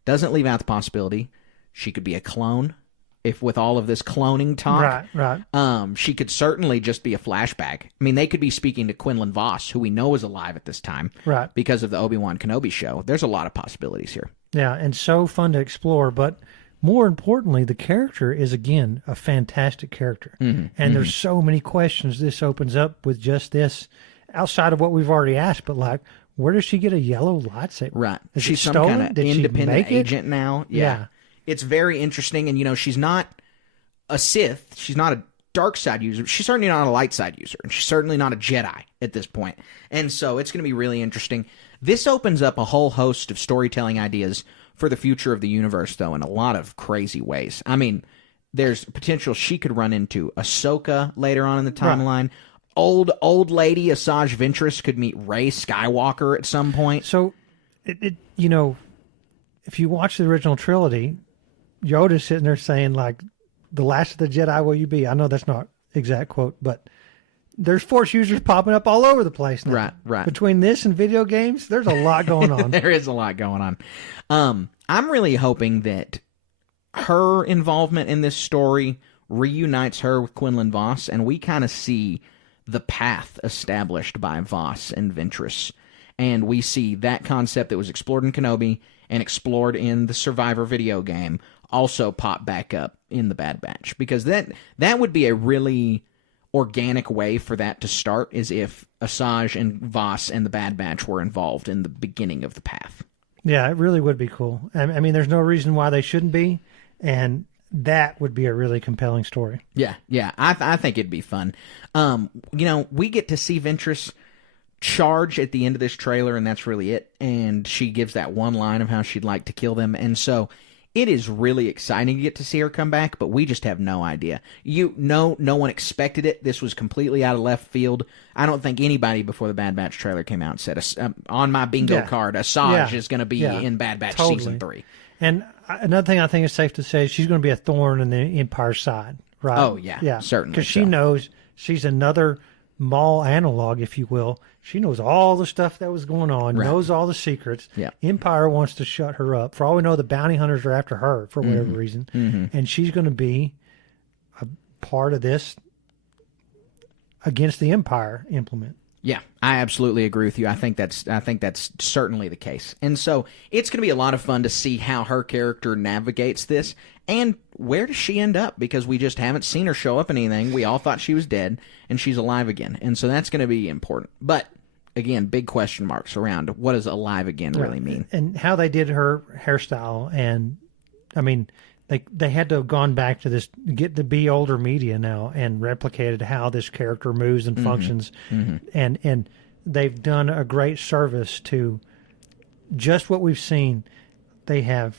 doesn't leave out the possibility she could be a clone. If with all of this cloning talk, right. She could certainly just be a flashback. I mean, they could be speaking to Quinlan Vos, who we know is alive at this time, right? Because of the Obi-Wan Kenobi show. There's a lot of possibilities here. Yeah, and so fun to explore. But more importantly, the character is, again, a fantastic character. Mm-hmm. And there's so many questions this opens up with just this, outside of what we've already asked, but like, where does she get a yellow lightsaber? Right. Is She's it some stolen? kind of Did independent she make agent it? now. Yeah. It's very interesting, and she's not a Sith. She's not a dark side user. She's certainly not a light side user, and she's certainly not a Jedi at this point. And so it's going to be really interesting. This opens up a whole host of storytelling ideas for the future of the universe, though, in a lot of crazy ways. I mean, there's potential she could run into Ahsoka later on in the timeline. Right. Old lady Asajj Ventress could meet Rey Skywalker at some point. So, if you watch the original trilogy, Yoda's sitting there saying, like, the last of the Jedi will you be? I know that's not exact quote, but there's Force users popping up all over the place now. Right. Between this and video games, there's a lot going on. There is a lot going on. I'm really hoping that her involvement in this story reunites her with Quinlan Vos, and we kind of see the path established by Vos and Ventress. And we see that concept that was explored in Kenobi and explored in the Survivor video game also pop back up in the Bad Batch, because that would be a really organic way for that to start, is if Asajj and Vos and the Bad Batch were involved in the beginning of the path. Yeah, it really would be cool. I mean, there's no reason why they shouldn't be, and that would be a really compelling story. Yeah, I think it'd be fun. We get to see Ventress charge at the end of this trailer, and that's really it. And she gives that one line of how she'd like to kill them, and so it is really exciting to get to see her come back, but we just have no idea. No one expected it. This was completely out of left field. I don't think anybody before the Bad Batch trailer came out said, on my bingo card, Asajj is going to be in Bad Batch Season 3. And another thing I think is safe to say is she's going to be a thorn in the Empire's side, right? Oh, yeah. Certainly. Because she knows she's another Maul analog, if you will. She knows all the stuff that was going on, knows all the secrets. Yeah. Empire wants to shut her up. For all we know, the bounty hunters are after her for whatever reason. Mm-hmm. And she's going to be a part of this against the Empire implement. Yeah, I absolutely agree with you. I think that's certainly the case. And so it's going to be a lot of fun to see how her character navigates this, and where does she end up? Because we just haven't seen her show up in anything. We all thought she was dead, and she's alive again. And so that's going to be important. But again, big question marks around what does alive again really mean, and how they did her hairstyle. And I mean, they had to have gone back to this, get to be older media now, and replicated how this character moves and functions. And they've done a great service to just what we've seen. They have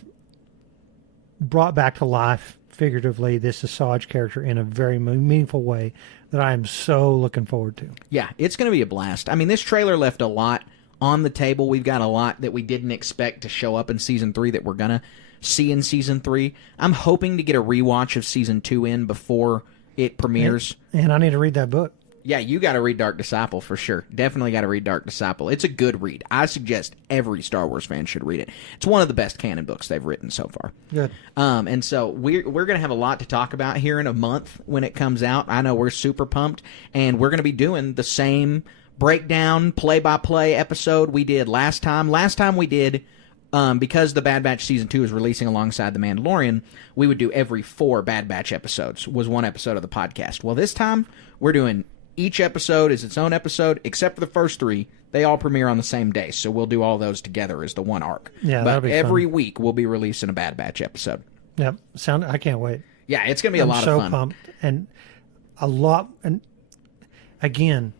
brought back to life, figuratively, this Asajj character in a very meaningful way that I am so looking forward to. Yeah, it's going to be a blast. I mean, this trailer left a lot on the table. We've got a lot that we didn't expect to show up in Season 3 that we're going to see in Season 3. I'm hoping to get a rewatch of Season 2 in before it premieres. And I need to read that book. Yeah, you got to read Dark Disciple for sure. Definitely got to read Dark Disciple. It's a good read. I suggest every Star Wars fan should read it. It's one of the best canon books they've written so far. Good. And so we're going to have a lot to talk about here in a month when it comes out. I know we're super pumped, and we're going to be doing the same breakdown, play-by-play episode we did last time. Last time we did, because the Bad Batch Season 2 is releasing alongside The Mandalorian, we would do every 4 Bad Batch episodes, was one episode of the podcast. Well, this time, we're doing each episode is its own episode, except for the first 3. They all premiere on the same day, so we'll do all those together as the one arc. Yeah, but every week, we'll be releasing a Bad Batch episode. Yep. I can't wait. Yeah, it's going to be a lot of fun. I'm so pumped. And a lot, and again,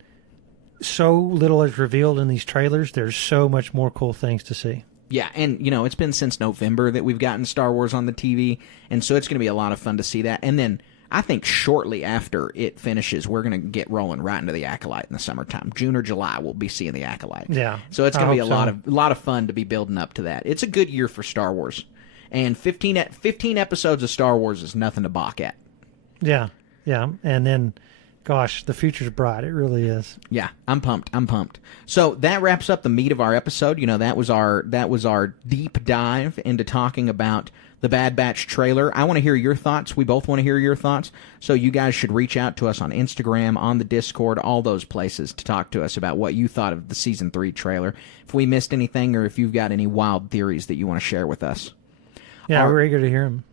so little is revealed in these trailers. There's so much more cool things to see. Yeah, and, it's been since November that we've gotten Star Wars on the TV, and so it's going to be a lot of fun to see that. And then I think shortly after it finishes, we're going to get rolling right into the Acolyte in the summertime. June or July, we'll be seeing the Acolyte. Yeah. So it's going to be a lot of fun to be building up to that. It's a good year for Star Wars. And 15 episodes of Star Wars is nothing to balk at. Yeah, yeah. And then, gosh, the future's bright. It really is. Yeah, I'm pumped. So that wraps up the meat of our episode. That was our deep dive into talking about the Bad Batch trailer. I want to hear your thoughts. We both want to hear your thoughts. So you guys should reach out to us on Instagram, on the Discord, all those places to talk to us about what you thought of the Season 3 trailer. If we missed anything or if you've got any wild theories that you want to share with us. Yeah, we're eager to hear them.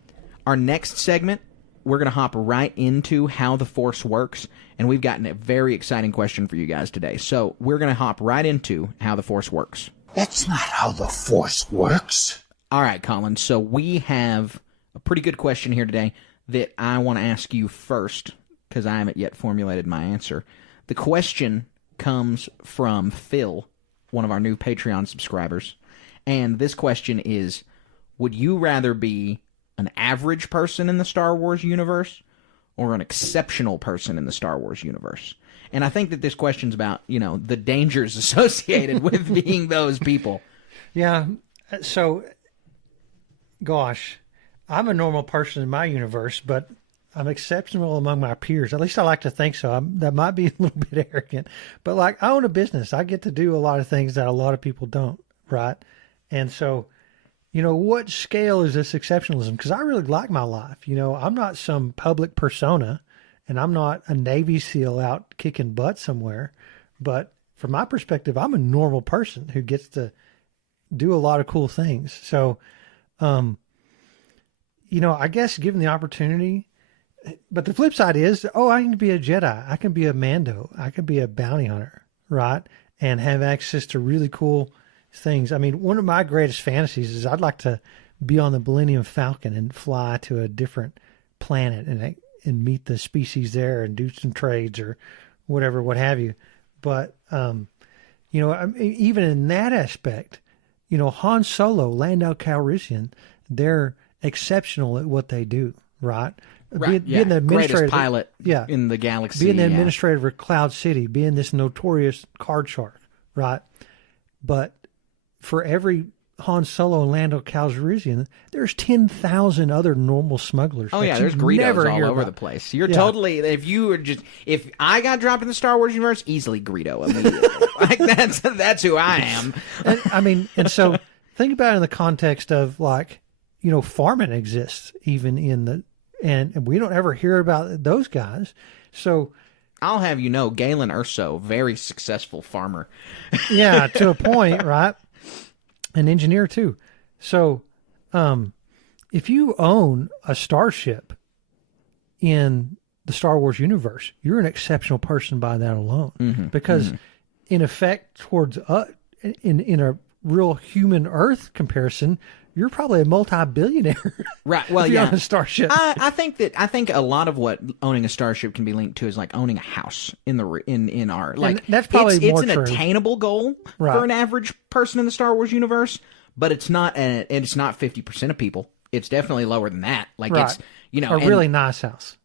Our next segment, we're going to hop right into how the Force works, and we've gotten a very exciting question for you guys today. So we're going to hop right into how the Force works. That's not how the Force works. All right, Colin, so we have a pretty good question here today that I want to ask you first, because I haven't yet formulated my answer. The question comes from Phil, one of our new Patreon subscribers, and this question is, would you rather be an average person in the Star Wars universe or an exceptional person in the Star Wars universe? And I think that this question's about, the dangers associated with being those people. Yeah, so, gosh, I'm a normal person in my universe, but I'm exceptional among my peers. At least I like to think so. That might be a little bit arrogant, but I own a business. I get to do a lot of things that a lot of people don't, right? And so, what scale is this exceptionalism? Because I really like my life. I'm not some public persona, and I'm not a Navy SEAL out kicking butt somewhere. But from my perspective, I'm a normal person who gets to do a lot of cool things. So, I guess given the opportunity, but the flip side is, I need to be a Jedi. I can be a Mando. I can be a bounty hunter, right? And have access to really cool things. I mean, one of my greatest fantasies is I'd like to be on the Millennium Falcon and fly to a different planet and meet the species there and do some trades or whatever, what have you. But, even in that aspect, Han Solo, Lando Calrissian, they're exceptional at what they do, right? Right, being the greatest pilot in the galaxy. Being the administrator of Cloud City, being this notorious card shark, right? But for every Han Solo and Lando Calrissian, there's 10,000 other normal smugglers. Oh yeah, there's Greedos all over the place. You're totally, if I got dropped in the Star Wars universe, easily Greedo immediately. that's who I am. And so think about it in the context of farming exists even in and we don't ever hear about those guys. So I'll have you know, Galen Urso, very successful farmer. Yeah, to a point, right? An engineer too. So, if you own a starship in the Star Wars universe, you're an exceptional person by that alone. Because in effect, towards in a real human Earth comparison, you're probably a multi-billionaire. Right. Well, if you're yeah. on a starship. I think a lot of what owning a starship can be linked to is like owning a house in our like. And that's probably it's more an true. attainable goal Right. for an average person in the Star Wars universe, but it's not 50% of people. It's definitely lower than that. Like Right. it's a really nice house.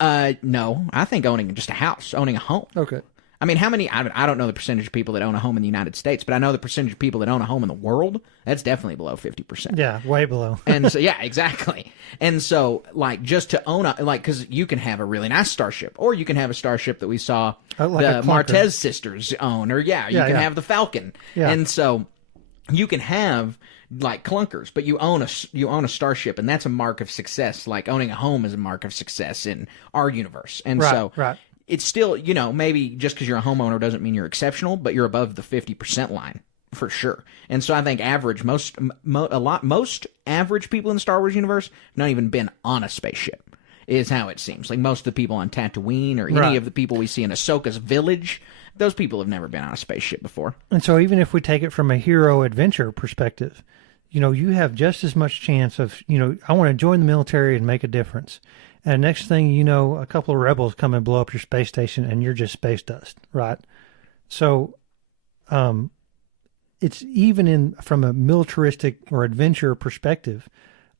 No, I think owning just a house, owning a home. Okay. I mean, how many? I don't know the percentage of people that own a home in the United States, but I know the percentage of people that own a home in the world. That's definitely below 50%. Yeah, way below. And so, yeah, exactly. And so, like, just to own because you can have a really nice starship, or you can have a starship that we saw Like a the clunker. Martez sisters own, or you can have the Falcon. Yeah. And so, you can have like clunkers, but you own a starship, and that's a mark of success. Like owning a home is a mark of success in our universe. And Right. It's still, maybe just because you're a homeowner doesn't mean you're exceptional, but you're above the 50% line for sure. And so I think most average people in the Star Wars universe have not even been on a spaceship, is how it seems. Like most of the people on Tatooine or any of the people we see in Ahsoka's village, those people have never been on a spaceship before. And so even if we take it from a hero adventure perspective, you have just as much chance of, I want to join the military and make a difference. And next thing you know, a couple of rebels come and blow up your space station and you're just space dust, right? So it's even from a militaristic or adventure perspective.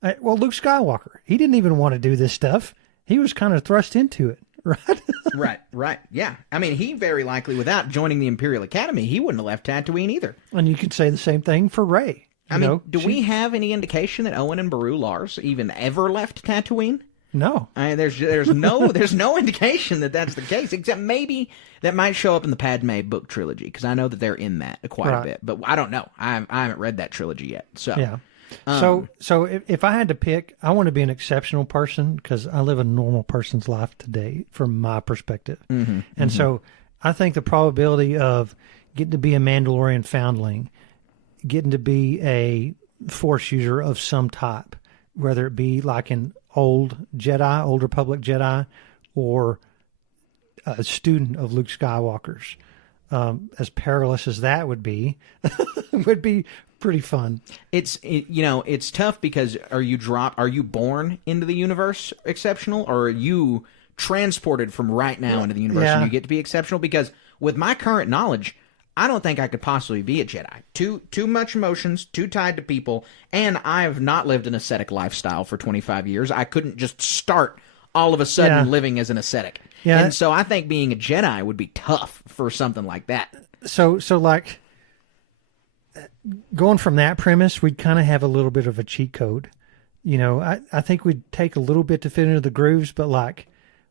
Luke Skywalker, he didn't even want to do this stuff. He was kind of thrust into it, right? Right. Yeah. I mean, he very likely, without joining the Imperial Academy, he wouldn't have left Tatooine either. And you could say the same thing for Rey. Do we have any indication that Owen and Beru Lars even ever left Tatooine? No. There's no indication that that's the case, except maybe that might show up in the Padme book trilogy, because I know that they're in that quite a bit, but I don't know. I haven't read that trilogy yet. So yeah. So if I had to pick, I want to be an exceptional person because I live a normal person's life today from my perspective. And so I think the probability of getting to be a Mandalorian foundling, getting to be a Force user of some type, whether it be like an Old Republic Jedi, or a student of Luke Skywalker's, as perilous as that would be, would be pretty fun. It's tough because are you born into the universe exceptional, or are you transported from right now into the universe and you get to be exceptional? Because with my current knowledge, I don't think I could possibly be a Jedi. Too much emotions, too tied to people, and I've not lived an ascetic lifestyle for 25 years. I couldn't just start all of a sudden living as an ascetic. Yeah. And so I think being a Jedi would be tough for something like that. So like going from that premise, we'd kind of have a little bit of a cheat code. I think we'd take a little bit to fit into the grooves, but like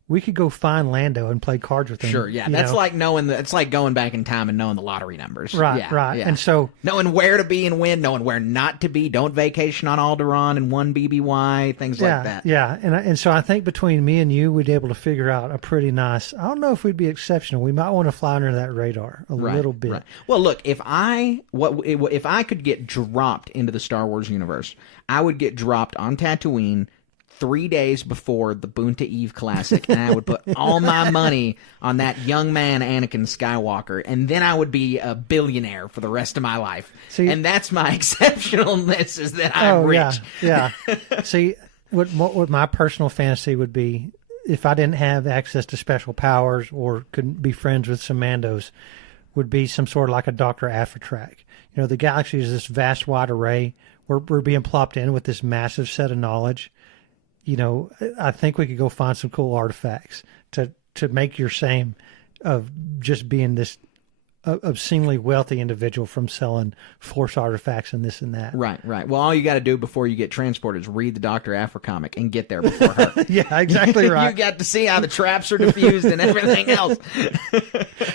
we could go find Lando and play cards with him. Sure, yeah. That's like it's like going back in time and knowing the lottery numbers. Right, yeah, right. Yeah. And so knowing where to be and when, knowing where not to be. Don't vacation on Alderaan and 1 BBY, things like that. Yeah, and so I think between me and you, we'd be able to figure out a pretty nice. I don't know if we'd be exceptional. We might want to fly under that radar a little bit. Right. Well, look, if I could get dropped into the Star Wars universe, I would get dropped on Tatooine 3 days before the Boonta Eve Classic, and I would put all my money on that young man, Anakin Skywalker, and then I would be a billionaire for the rest of my life. See, and that's my exceptionalness, is that I'm rich. Yeah. See, what my personal fantasy would be, if I didn't have access to special powers or couldn't be friends with some Mandos, would be some sort of like a Dr. Afratrack. The galaxy is this vast, wide array. We're being plopped in with this massive set of knowledge. I think we could go find some cool artifacts to make your same of just being this obscenely wealthy individual from selling Force artifacts and this and that. Right. Well, all you got to do before you get transported is read the Dr. Afra comic and get there before her. Yeah, exactly right. You got to see how the traps are diffused and everything else.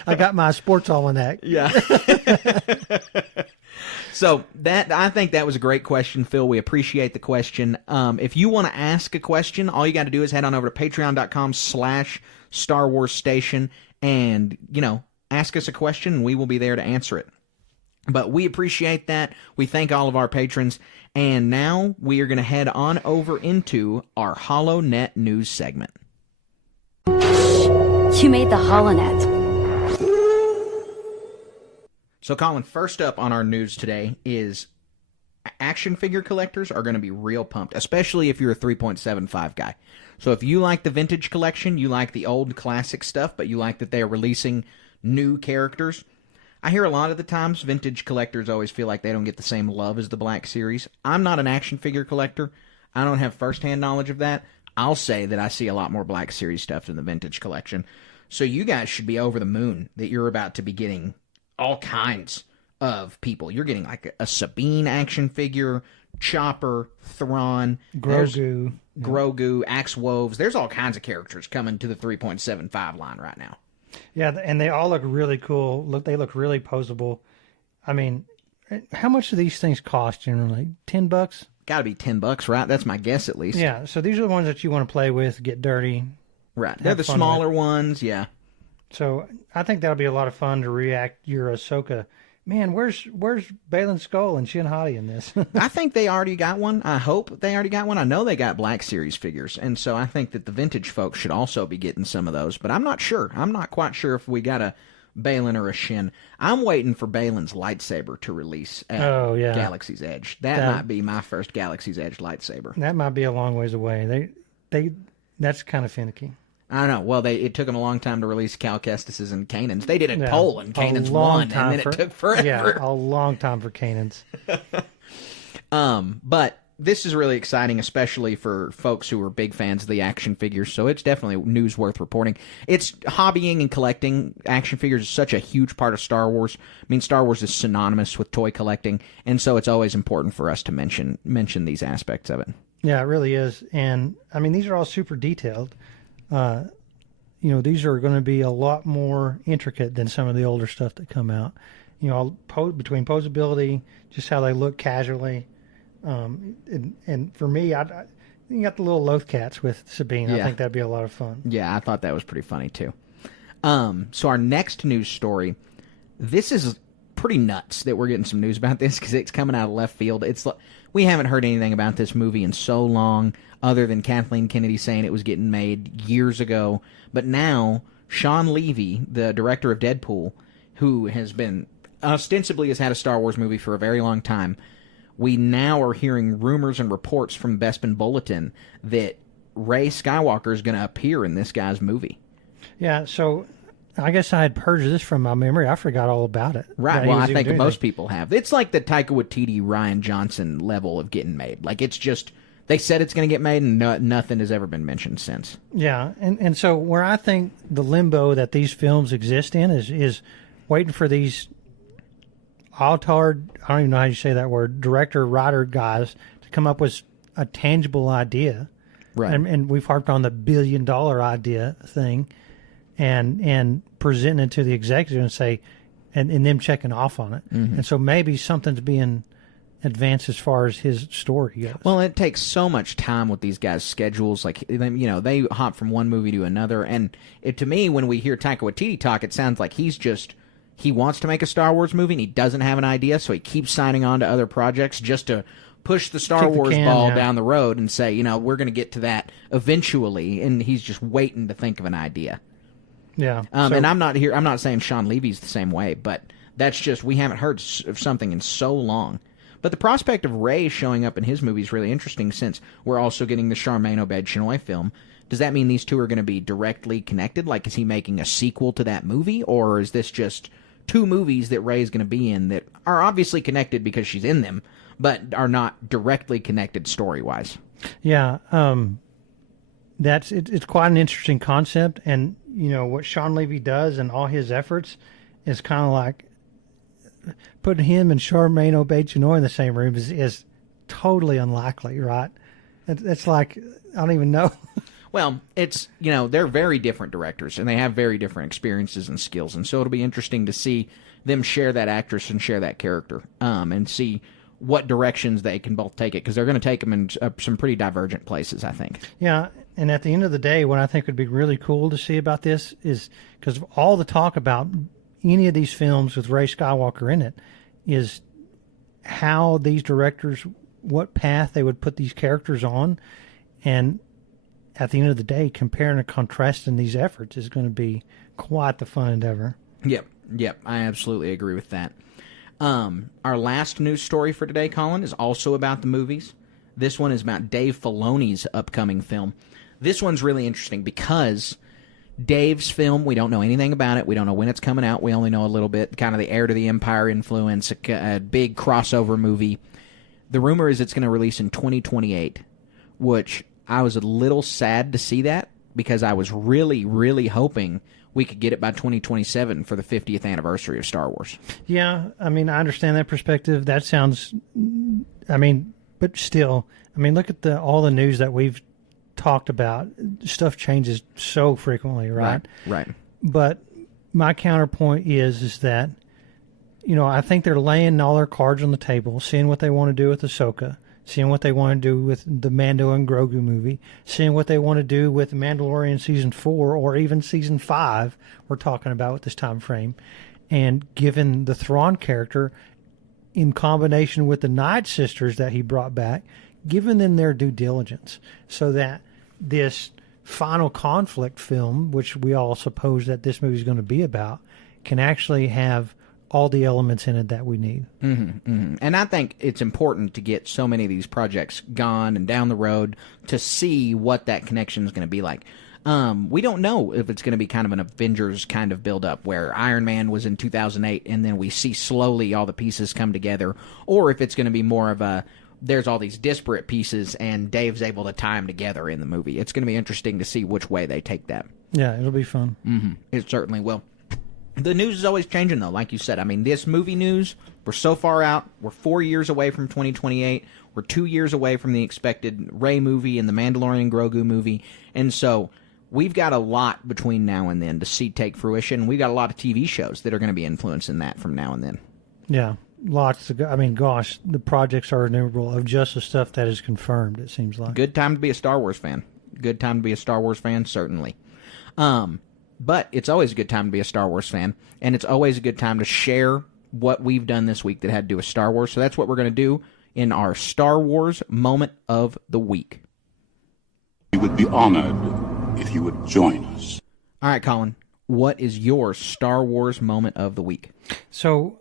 I got my sports almanac. Yeah. So I think that was a great question, Phil. We appreciate the question. If you want to ask a question, all you got to do is head on over to patreon.com/SWSC Star Wars station and, ask us a question and we will be there to answer it. But we appreciate that. We thank all of our patrons. And now we are going to head on over into our HoloNet news segment. You made the HoloNet. So, Colin, first up on our news today is action figure collectors are going to be real pumped, especially if you're a 3.75 guy. So if you like the vintage collection, you like the old classic stuff, but you like that they are releasing new characters. I hear a lot of the times vintage collectors always feel like they don't get the same love as the Black Series. I'm not an action figure collector. I don't have firsthand knowledge of that. I'll say that I see a lot more Black Series stuff in the vintage collection. So you guys should be over the moon that you're about to be getting all kinds of people. You're getting like a Sabine action figure, Chopper, Thrawn, Grogu, Axe Woves. There's all kinds of characters coming to the 3.75 line right now. Yeah, and they all look really cool. They look really posable. I mean, how much do these things cost generally? $10? Got to be $10, right? That's my guess, at least. Yeah. So these are the ones that you want to play with, get dirty. Right. They're the smaller ones. Yeah. So I think that'll be a lot of fun to react your Ahsoka. Man, where's Baylan Skoll and Shin Hati in this? I think they already got one. I hope they already got one. I know they got Black Series figures, and so I think that the vintage folks should also be getting some of those. But I'm not sure. I'm not quite sure if we got a Baylan or a Shin. I'm waiting for Baylan's lightsaber to release at Galaxy's Edge. That might be my first Galaxy's Edge lightsaber. That might be a long ways away. That's kind of finicky. I don't know. Well, it took them a long time to release Cal Kestis's and Kanan's. They did a poll, and Kanan's won, and then it took forever. Yeah, a long time for Kanan's. But this is really exciting, especially for folks who are big fans of the action figures, so it's definitely news worth reporting. It's hobbying and collecting action figures is such a huge part of Star Wars. I mean, Star Wars is synonymous with toy collecting, and so it's always important for us to mention these aspects of it. Yeah, it really is. And, I mean, these are all super detailed. These are going to be a lot more intricate than some of the older stuff that come out. Between posability, just how they look casually. And for me, you got the little Loth cats with Sabine. Yeah. I think that'd be a lot of fun. Yeah, I thought that was pretty funny too. So our next news story, this is pretty nuts that we're getting some news about this because it's coming out of left field. We haven't heard anything about this movie in so long, other than Kathleen Kennedy saying it was getting made years ago. But now, Sean Levy, the director of Deadpool, who has been ostensibly has had a Star Wars movie for a very long time, we now are hearing rumors and reports from Bespin Bulletin that Rey Skywalker is going to appear in this guy's movie. Yeah, so I guess I had purged this from my memory. I forgot all about it. Right, well, I think most people have. It's like the Taika Waititi, Rian Johnson level of getting made. Like, it's just, they said it's going to get made, and nothing has ever been mentioned since. Yeah, and so where I think the limbo that these films exist in is waiting for these autard, I don't even know how you say that word, director, writer guys to come up with a tangible idea. Right. And we've harped on the $1 billion idea thing. And present it to the executive and say, and them checking off on it. Mm-hmm. And so maybe something's being advanced as far as his story goes. Well, it takes so much time with these guys' schedules. Like, they hop from one movie to another. And to me, when we hear Taika Waititi talk, it sounds like he wants to make a Star Wars movie and he doesn't have an idea, so he keeps signing on to other projects just to push the Star Wars ball down the road and say, we're going to get to that eventually. And he's just waiting to think of an idea. Yeah. And I'm not saying Sean Levy's the same way, but that's just, we haven't heard of something in so long. But the prospect of Rey showing up in his movie is really interesting since we're also getting the Charmaine Obed-Chinoy film. Does that mean these two are going to be directly connected? Like, is he making a sequel to that movie? Or is this just two movies that Rey is going to be in that are obviously connected because she's in them, but are not directly connected story-wise? Yeah. It's quite an interesting concept, and what Sean Levy does and all his efforts is kind of like putting him and Charmaine Obed-Chinoy in the same room is totally unlikely, right? It's like, I don't even know. Well, it's, they're very different directors, and they have very different experiences and skills, and so it'll be interesting to see them share that actress and share that character, and see what directions they can both take it, because they're going to take them in some pretty divergent places, I think. Yeah, And at the end of the day, what I think would be really cool to see about this is, because of all the talk about any of these films with Rey Skywalker in it, is how these directors, what path they would put these characters on. And at the end of the day, comparing and contrasting these efforts is going to be quite the fun endeavor. Yep, I absolutely agree with that. Our last news story for today, Colin, is also about the movies. This one is about Dave Filoni's upcoming film. This one's really interesting because Dave's film, we don't know anything about it. We don't know when it's coming out. We only know a little bit, kind of the Heir to the Empire influence, a big crossover movie. The rumor is it's going to release in 2028, which I was a little sad to see that because I was really, really hoping we could get it by 2027 for the 50th anniversary of Star Wars. Yeah, I mean, I understand that perspective. That sounds, I mean, but still, I mean, look at all the news that we've talked about. Stuff changes so frequently, right? Right. But my counterpoint is that, you know, I think they're laying all their cards on the table, seeing what they want to do with Ahsoka, seeing what they want to do with the Mando and Grogu movie, seeing what they want to do with Mandalorian Season 4 or even Season 5 we're talking about with this time frame. And given the Thrawn character in combination with the Night Sisters that he brought back, giving them their due diligence so that this final conflict film, which we all suppose that this movie is going to be about, can actually have all the elements in it that we need. And I think it's important to get so many of these projects gone and down the road to see what that connection is going to be like. We don't know if it's going to be kind of an Avengers kind of build-up where Iron Man was in 2008 and then we see slowly all the pieces come together, or if it's going to be more of a there's all these disparate pieces and Dave's able to tie them together in the movie. It's going to be interesting to see which way they take that. Yeah, it'll be fun. It certainly will. The news is always changing, though, like you said. I mean, this movie news, we're so far out. We're 4 years away from 2028. We're 2 years away from the expected Rey movie and the Mandalorian Grogu movie. And so we've got a lot between now and then to see take fruition. We've got a lot of TV shows that are going to be influencing that from now and then. Yeah, lots to go. I mean, gosh, the projects are innumerable of just the stuff that is confirmed, it seems like. Good time to be a Star Wars fan. Good time to be a Star Wars fan, certainly. But it's always a good time to be a Star Wars fan, and it's always a good time to share what we've done this week that had to do with Star Wars. So that's what we're going to do in our Star Wars Moment of the Week. We would be honored if you would join us. All right, Colin, what is your Star Wars Moment of the Week? So,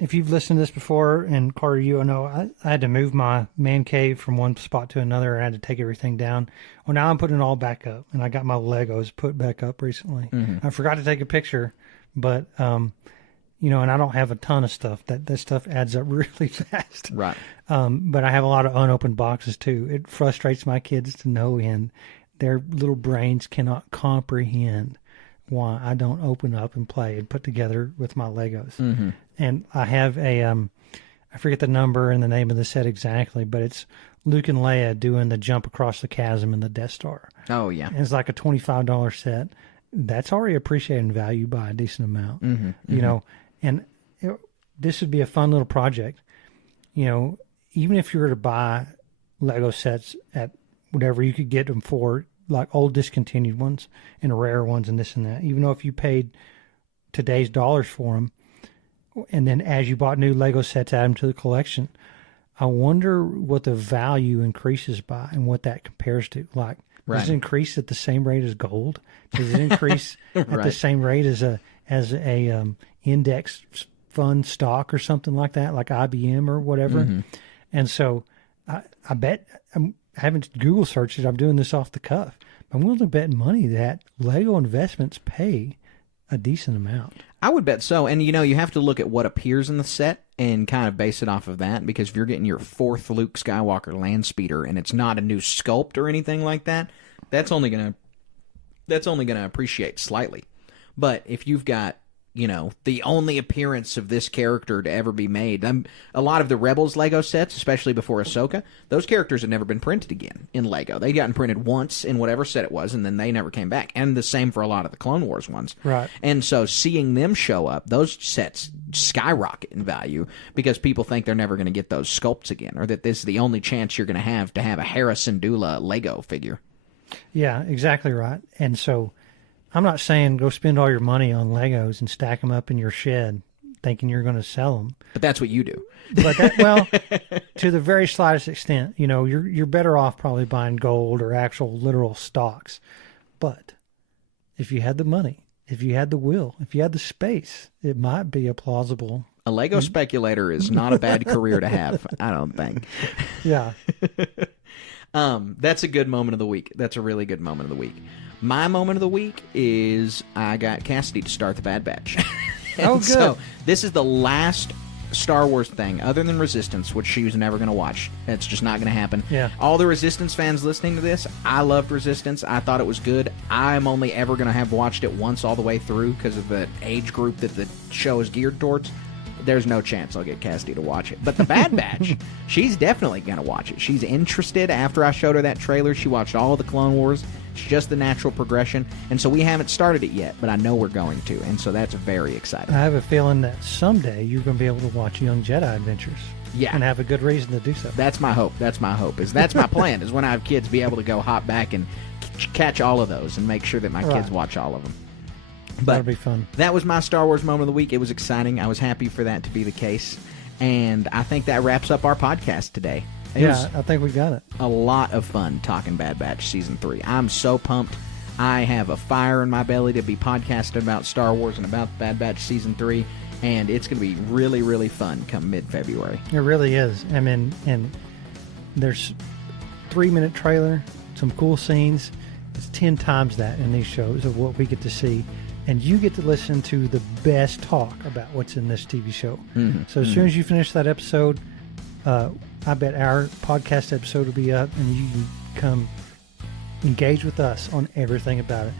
if you've listened to this before, and Carter, you know, I had to move my man cave from one spot to another. I had to take everything down. Well, now I'm putting it all back up, and I got my Legos put back up recently. I forgot to take a picture, but, you know, and I don't have a ton of stuff. That stuff adds up really fast. Right. But I have a lot of unopened boxes, too. It frustrates my kids to no end. Their little brains cannot comprehend why I don't open up and play and put together with my Legos. And I have I forget the number and the name of the set exactly, but it's Luke and Leia doing the jump across the chasm in the Death Star. Oh, yeah. And it's like a $25 set. That's already appreciated in value by a decent amount. You know, and this would be a fun little project. You know, even if you were to buy Lego sets at whatever you could get them for, like old discontinued ones and rare ones and this and that, even though if you paid today's dollars for them, and then as you bought new Lego sets, add them to the collection, I wonder what the value increases by and what that compares to. Like, does it increase at the same rate as gold? Does it increase at the same rate as a index fund stock or something like that, like IBM or whatever? And so I bet, I haven't Google searched it, I'm doing this off the cuff. I'm willing to bet money that Lego investments pay a decent amount. I would bet so. And, you know, you have to look at what appears in the set and kind of base it off of that, because if you're getting your fourth Luke Skywalker land speeder and it's not a new sculpt or anything like that, that's only going to appreciate slightly. But if you've got, you know, the only appearance of this character to ever be made. A lot of the Rebels Lego sets, especially before Ahsoka, those characters had never been printed again in Lego. They'd gotten printed once in whatever set it was, and then they never came back. And the same for a lot of the Clone Wars ones. Right. And so seeing them show up, those sets skyrocket in value because people think they're never going to get those sculpts again, or that this is the only chance you're going to have a Hera Syndulla Lego figure. Yeah, exactly right. And so I'm not saying go spend all your money on Legos and stack them up in your shed thinking you're going to sell them. But that's what you do. But well, to the very slightest extent, you're better off probably buying gold or actual literal stocks. But if you had the money, if you had the will, if you had the space, it might be a plausible. A Lego speculator is not a bad career to have, I don't think. Yeah. That's a good moment of the week. That's a really good moment of the week. My moment of the week is I got Cassidy to start the Bad Batch. Oh, good. So this is the last Star Wars thing, other than Resistance, which she was never going to watch. It's just not going to happen. Yeah. All the Resistance fans listening to this, I loved Resistance. I thought it was good. I'm only ever going to have watched it once all the way through because of the age group that the show is geared towards. There's no chance I'll get Cassidy to watch it. But the Bad Batch, she's definitely going to watch it. She's interested. After I showed her that trailer, she watched all of the Clone Wars. It's just the natural progression. And so we haven't started it yet, but I know we're going to. And so that's very exciting. I have a feeling that someday you're going to be able to watch Young Jedi Adventures. Yeah. And have a good reason to do so. That's my hope. That's my hope. That's my plan, is when I have kids, be able to go hop back and catch all of those and make sure that my kids watch all of them. But that'll be fun. That was my Star Wars moment of the week. It was exciting. I was happy for that to be the case. And I think that wraps up our podcast today. It was I think we got it. a lot of fun talking Bad Batch Season 3. I'm so pumped. I have a fire in my belly to be podcasting about Star Wars and about Bad Batch Season 3. And it's going to be really, really fun come mid-February. It really is. I mean, and there's 3-minute trailer, some cool scenes. It's 10 times that in these shows of what we get to see. And you get to listen to the best talk about what's in this TV show. Mm-hmm. So as soon as you finish that episode, I bet our podcast episode will be up, and you can come engage with us on everything about it.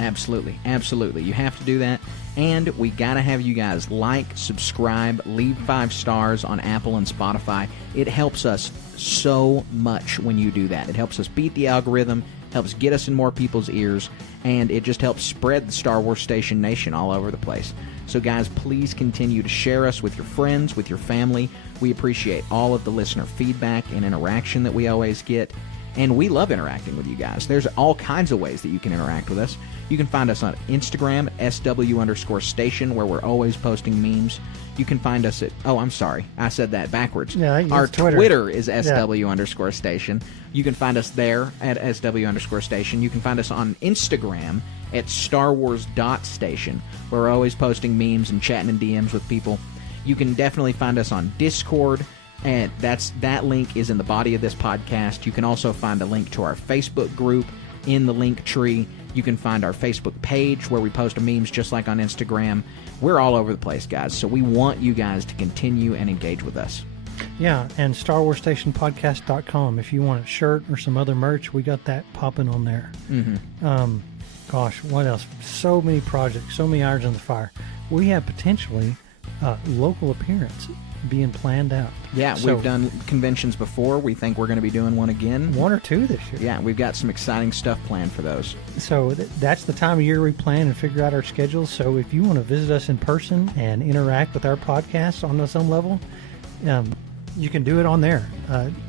Absolutely. Absolutely. You have to do that. And we got to have you guys like, subscribe, leave 5 stars on Apple and Spotify. It helps us so much when you do that. It helps us beat the algorithm, helps get us in more people's ears, and it just helps spread the Star Wars Station Nation all over the place. So guys, please continue to share us with your friends, with your family. We appreciate all of the listener feedback and interaction that we always get. And we love interacting with you guys. There's all kinds of ways that you can interact with us. You can find us on Instagram, SW_station, where we're always posting memes. You can find us at... Oh, I'm sorry. I said that backwards. Yeah, our Twitter is Yeah. SW_station. You can find us there at SW_station. You can find us on Instagram at StarWars.station, where we're always posting memes and chatting in DMs with people. You can definitely find us on Discord, and that link is in the body of this podcast. You can also find a link to our Facebook group in the link tree. You can find our Facebook page where we post memes just like on Instagram. We're all over the place, guys, so we want you guys to continue and engage with us. Yeah, and StarWarsStationPodcast.com. If you want a shirt or some other merch, we got that popping on there. Mm-hmm. Gosh, what else? So many projects, so many irons in the fire. We have potentially local appearance being planned out. Yeah, So, we've done conventions before. We think we're going to be doing one again. 1 or 2 this year. Yeah, we've got some exciting stuff planned for those. So that's the time of year we plan and figure out our schedules. So if you want to visit us in person and interact with our podcast on some level, you can do it on there.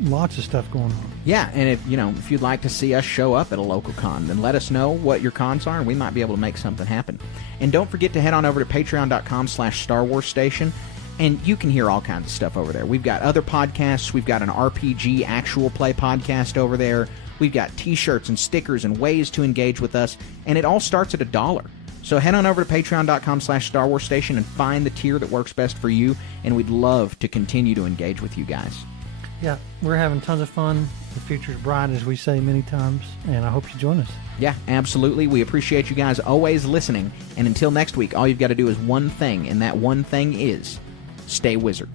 Lots of stuff going on. Yeah, and if you'd like to see us show up at a local con, then let us know what your cons are, and we might be able to make something happen. And don't forget to head on over to patreon.com/StarWarsStation, and you can hear all kinds of stuff over there. We've got other podcasts. We've got an RPG actual play podcast over there. We've got t-shirts and stickers and ways to engage with us, and it all starts at $1. So head on over to patreon.com/StarWarsStation and find the tier that works best for you, and we'd love to continue to engage with you guys. Yeah, we're having tons of fun. The future's bright, as we say many times, and I hope you join us. Yeah, absolutely. We appreciate you guys always listening, and until next week, all you've got to do is one thing, and that one thing is stay wizard.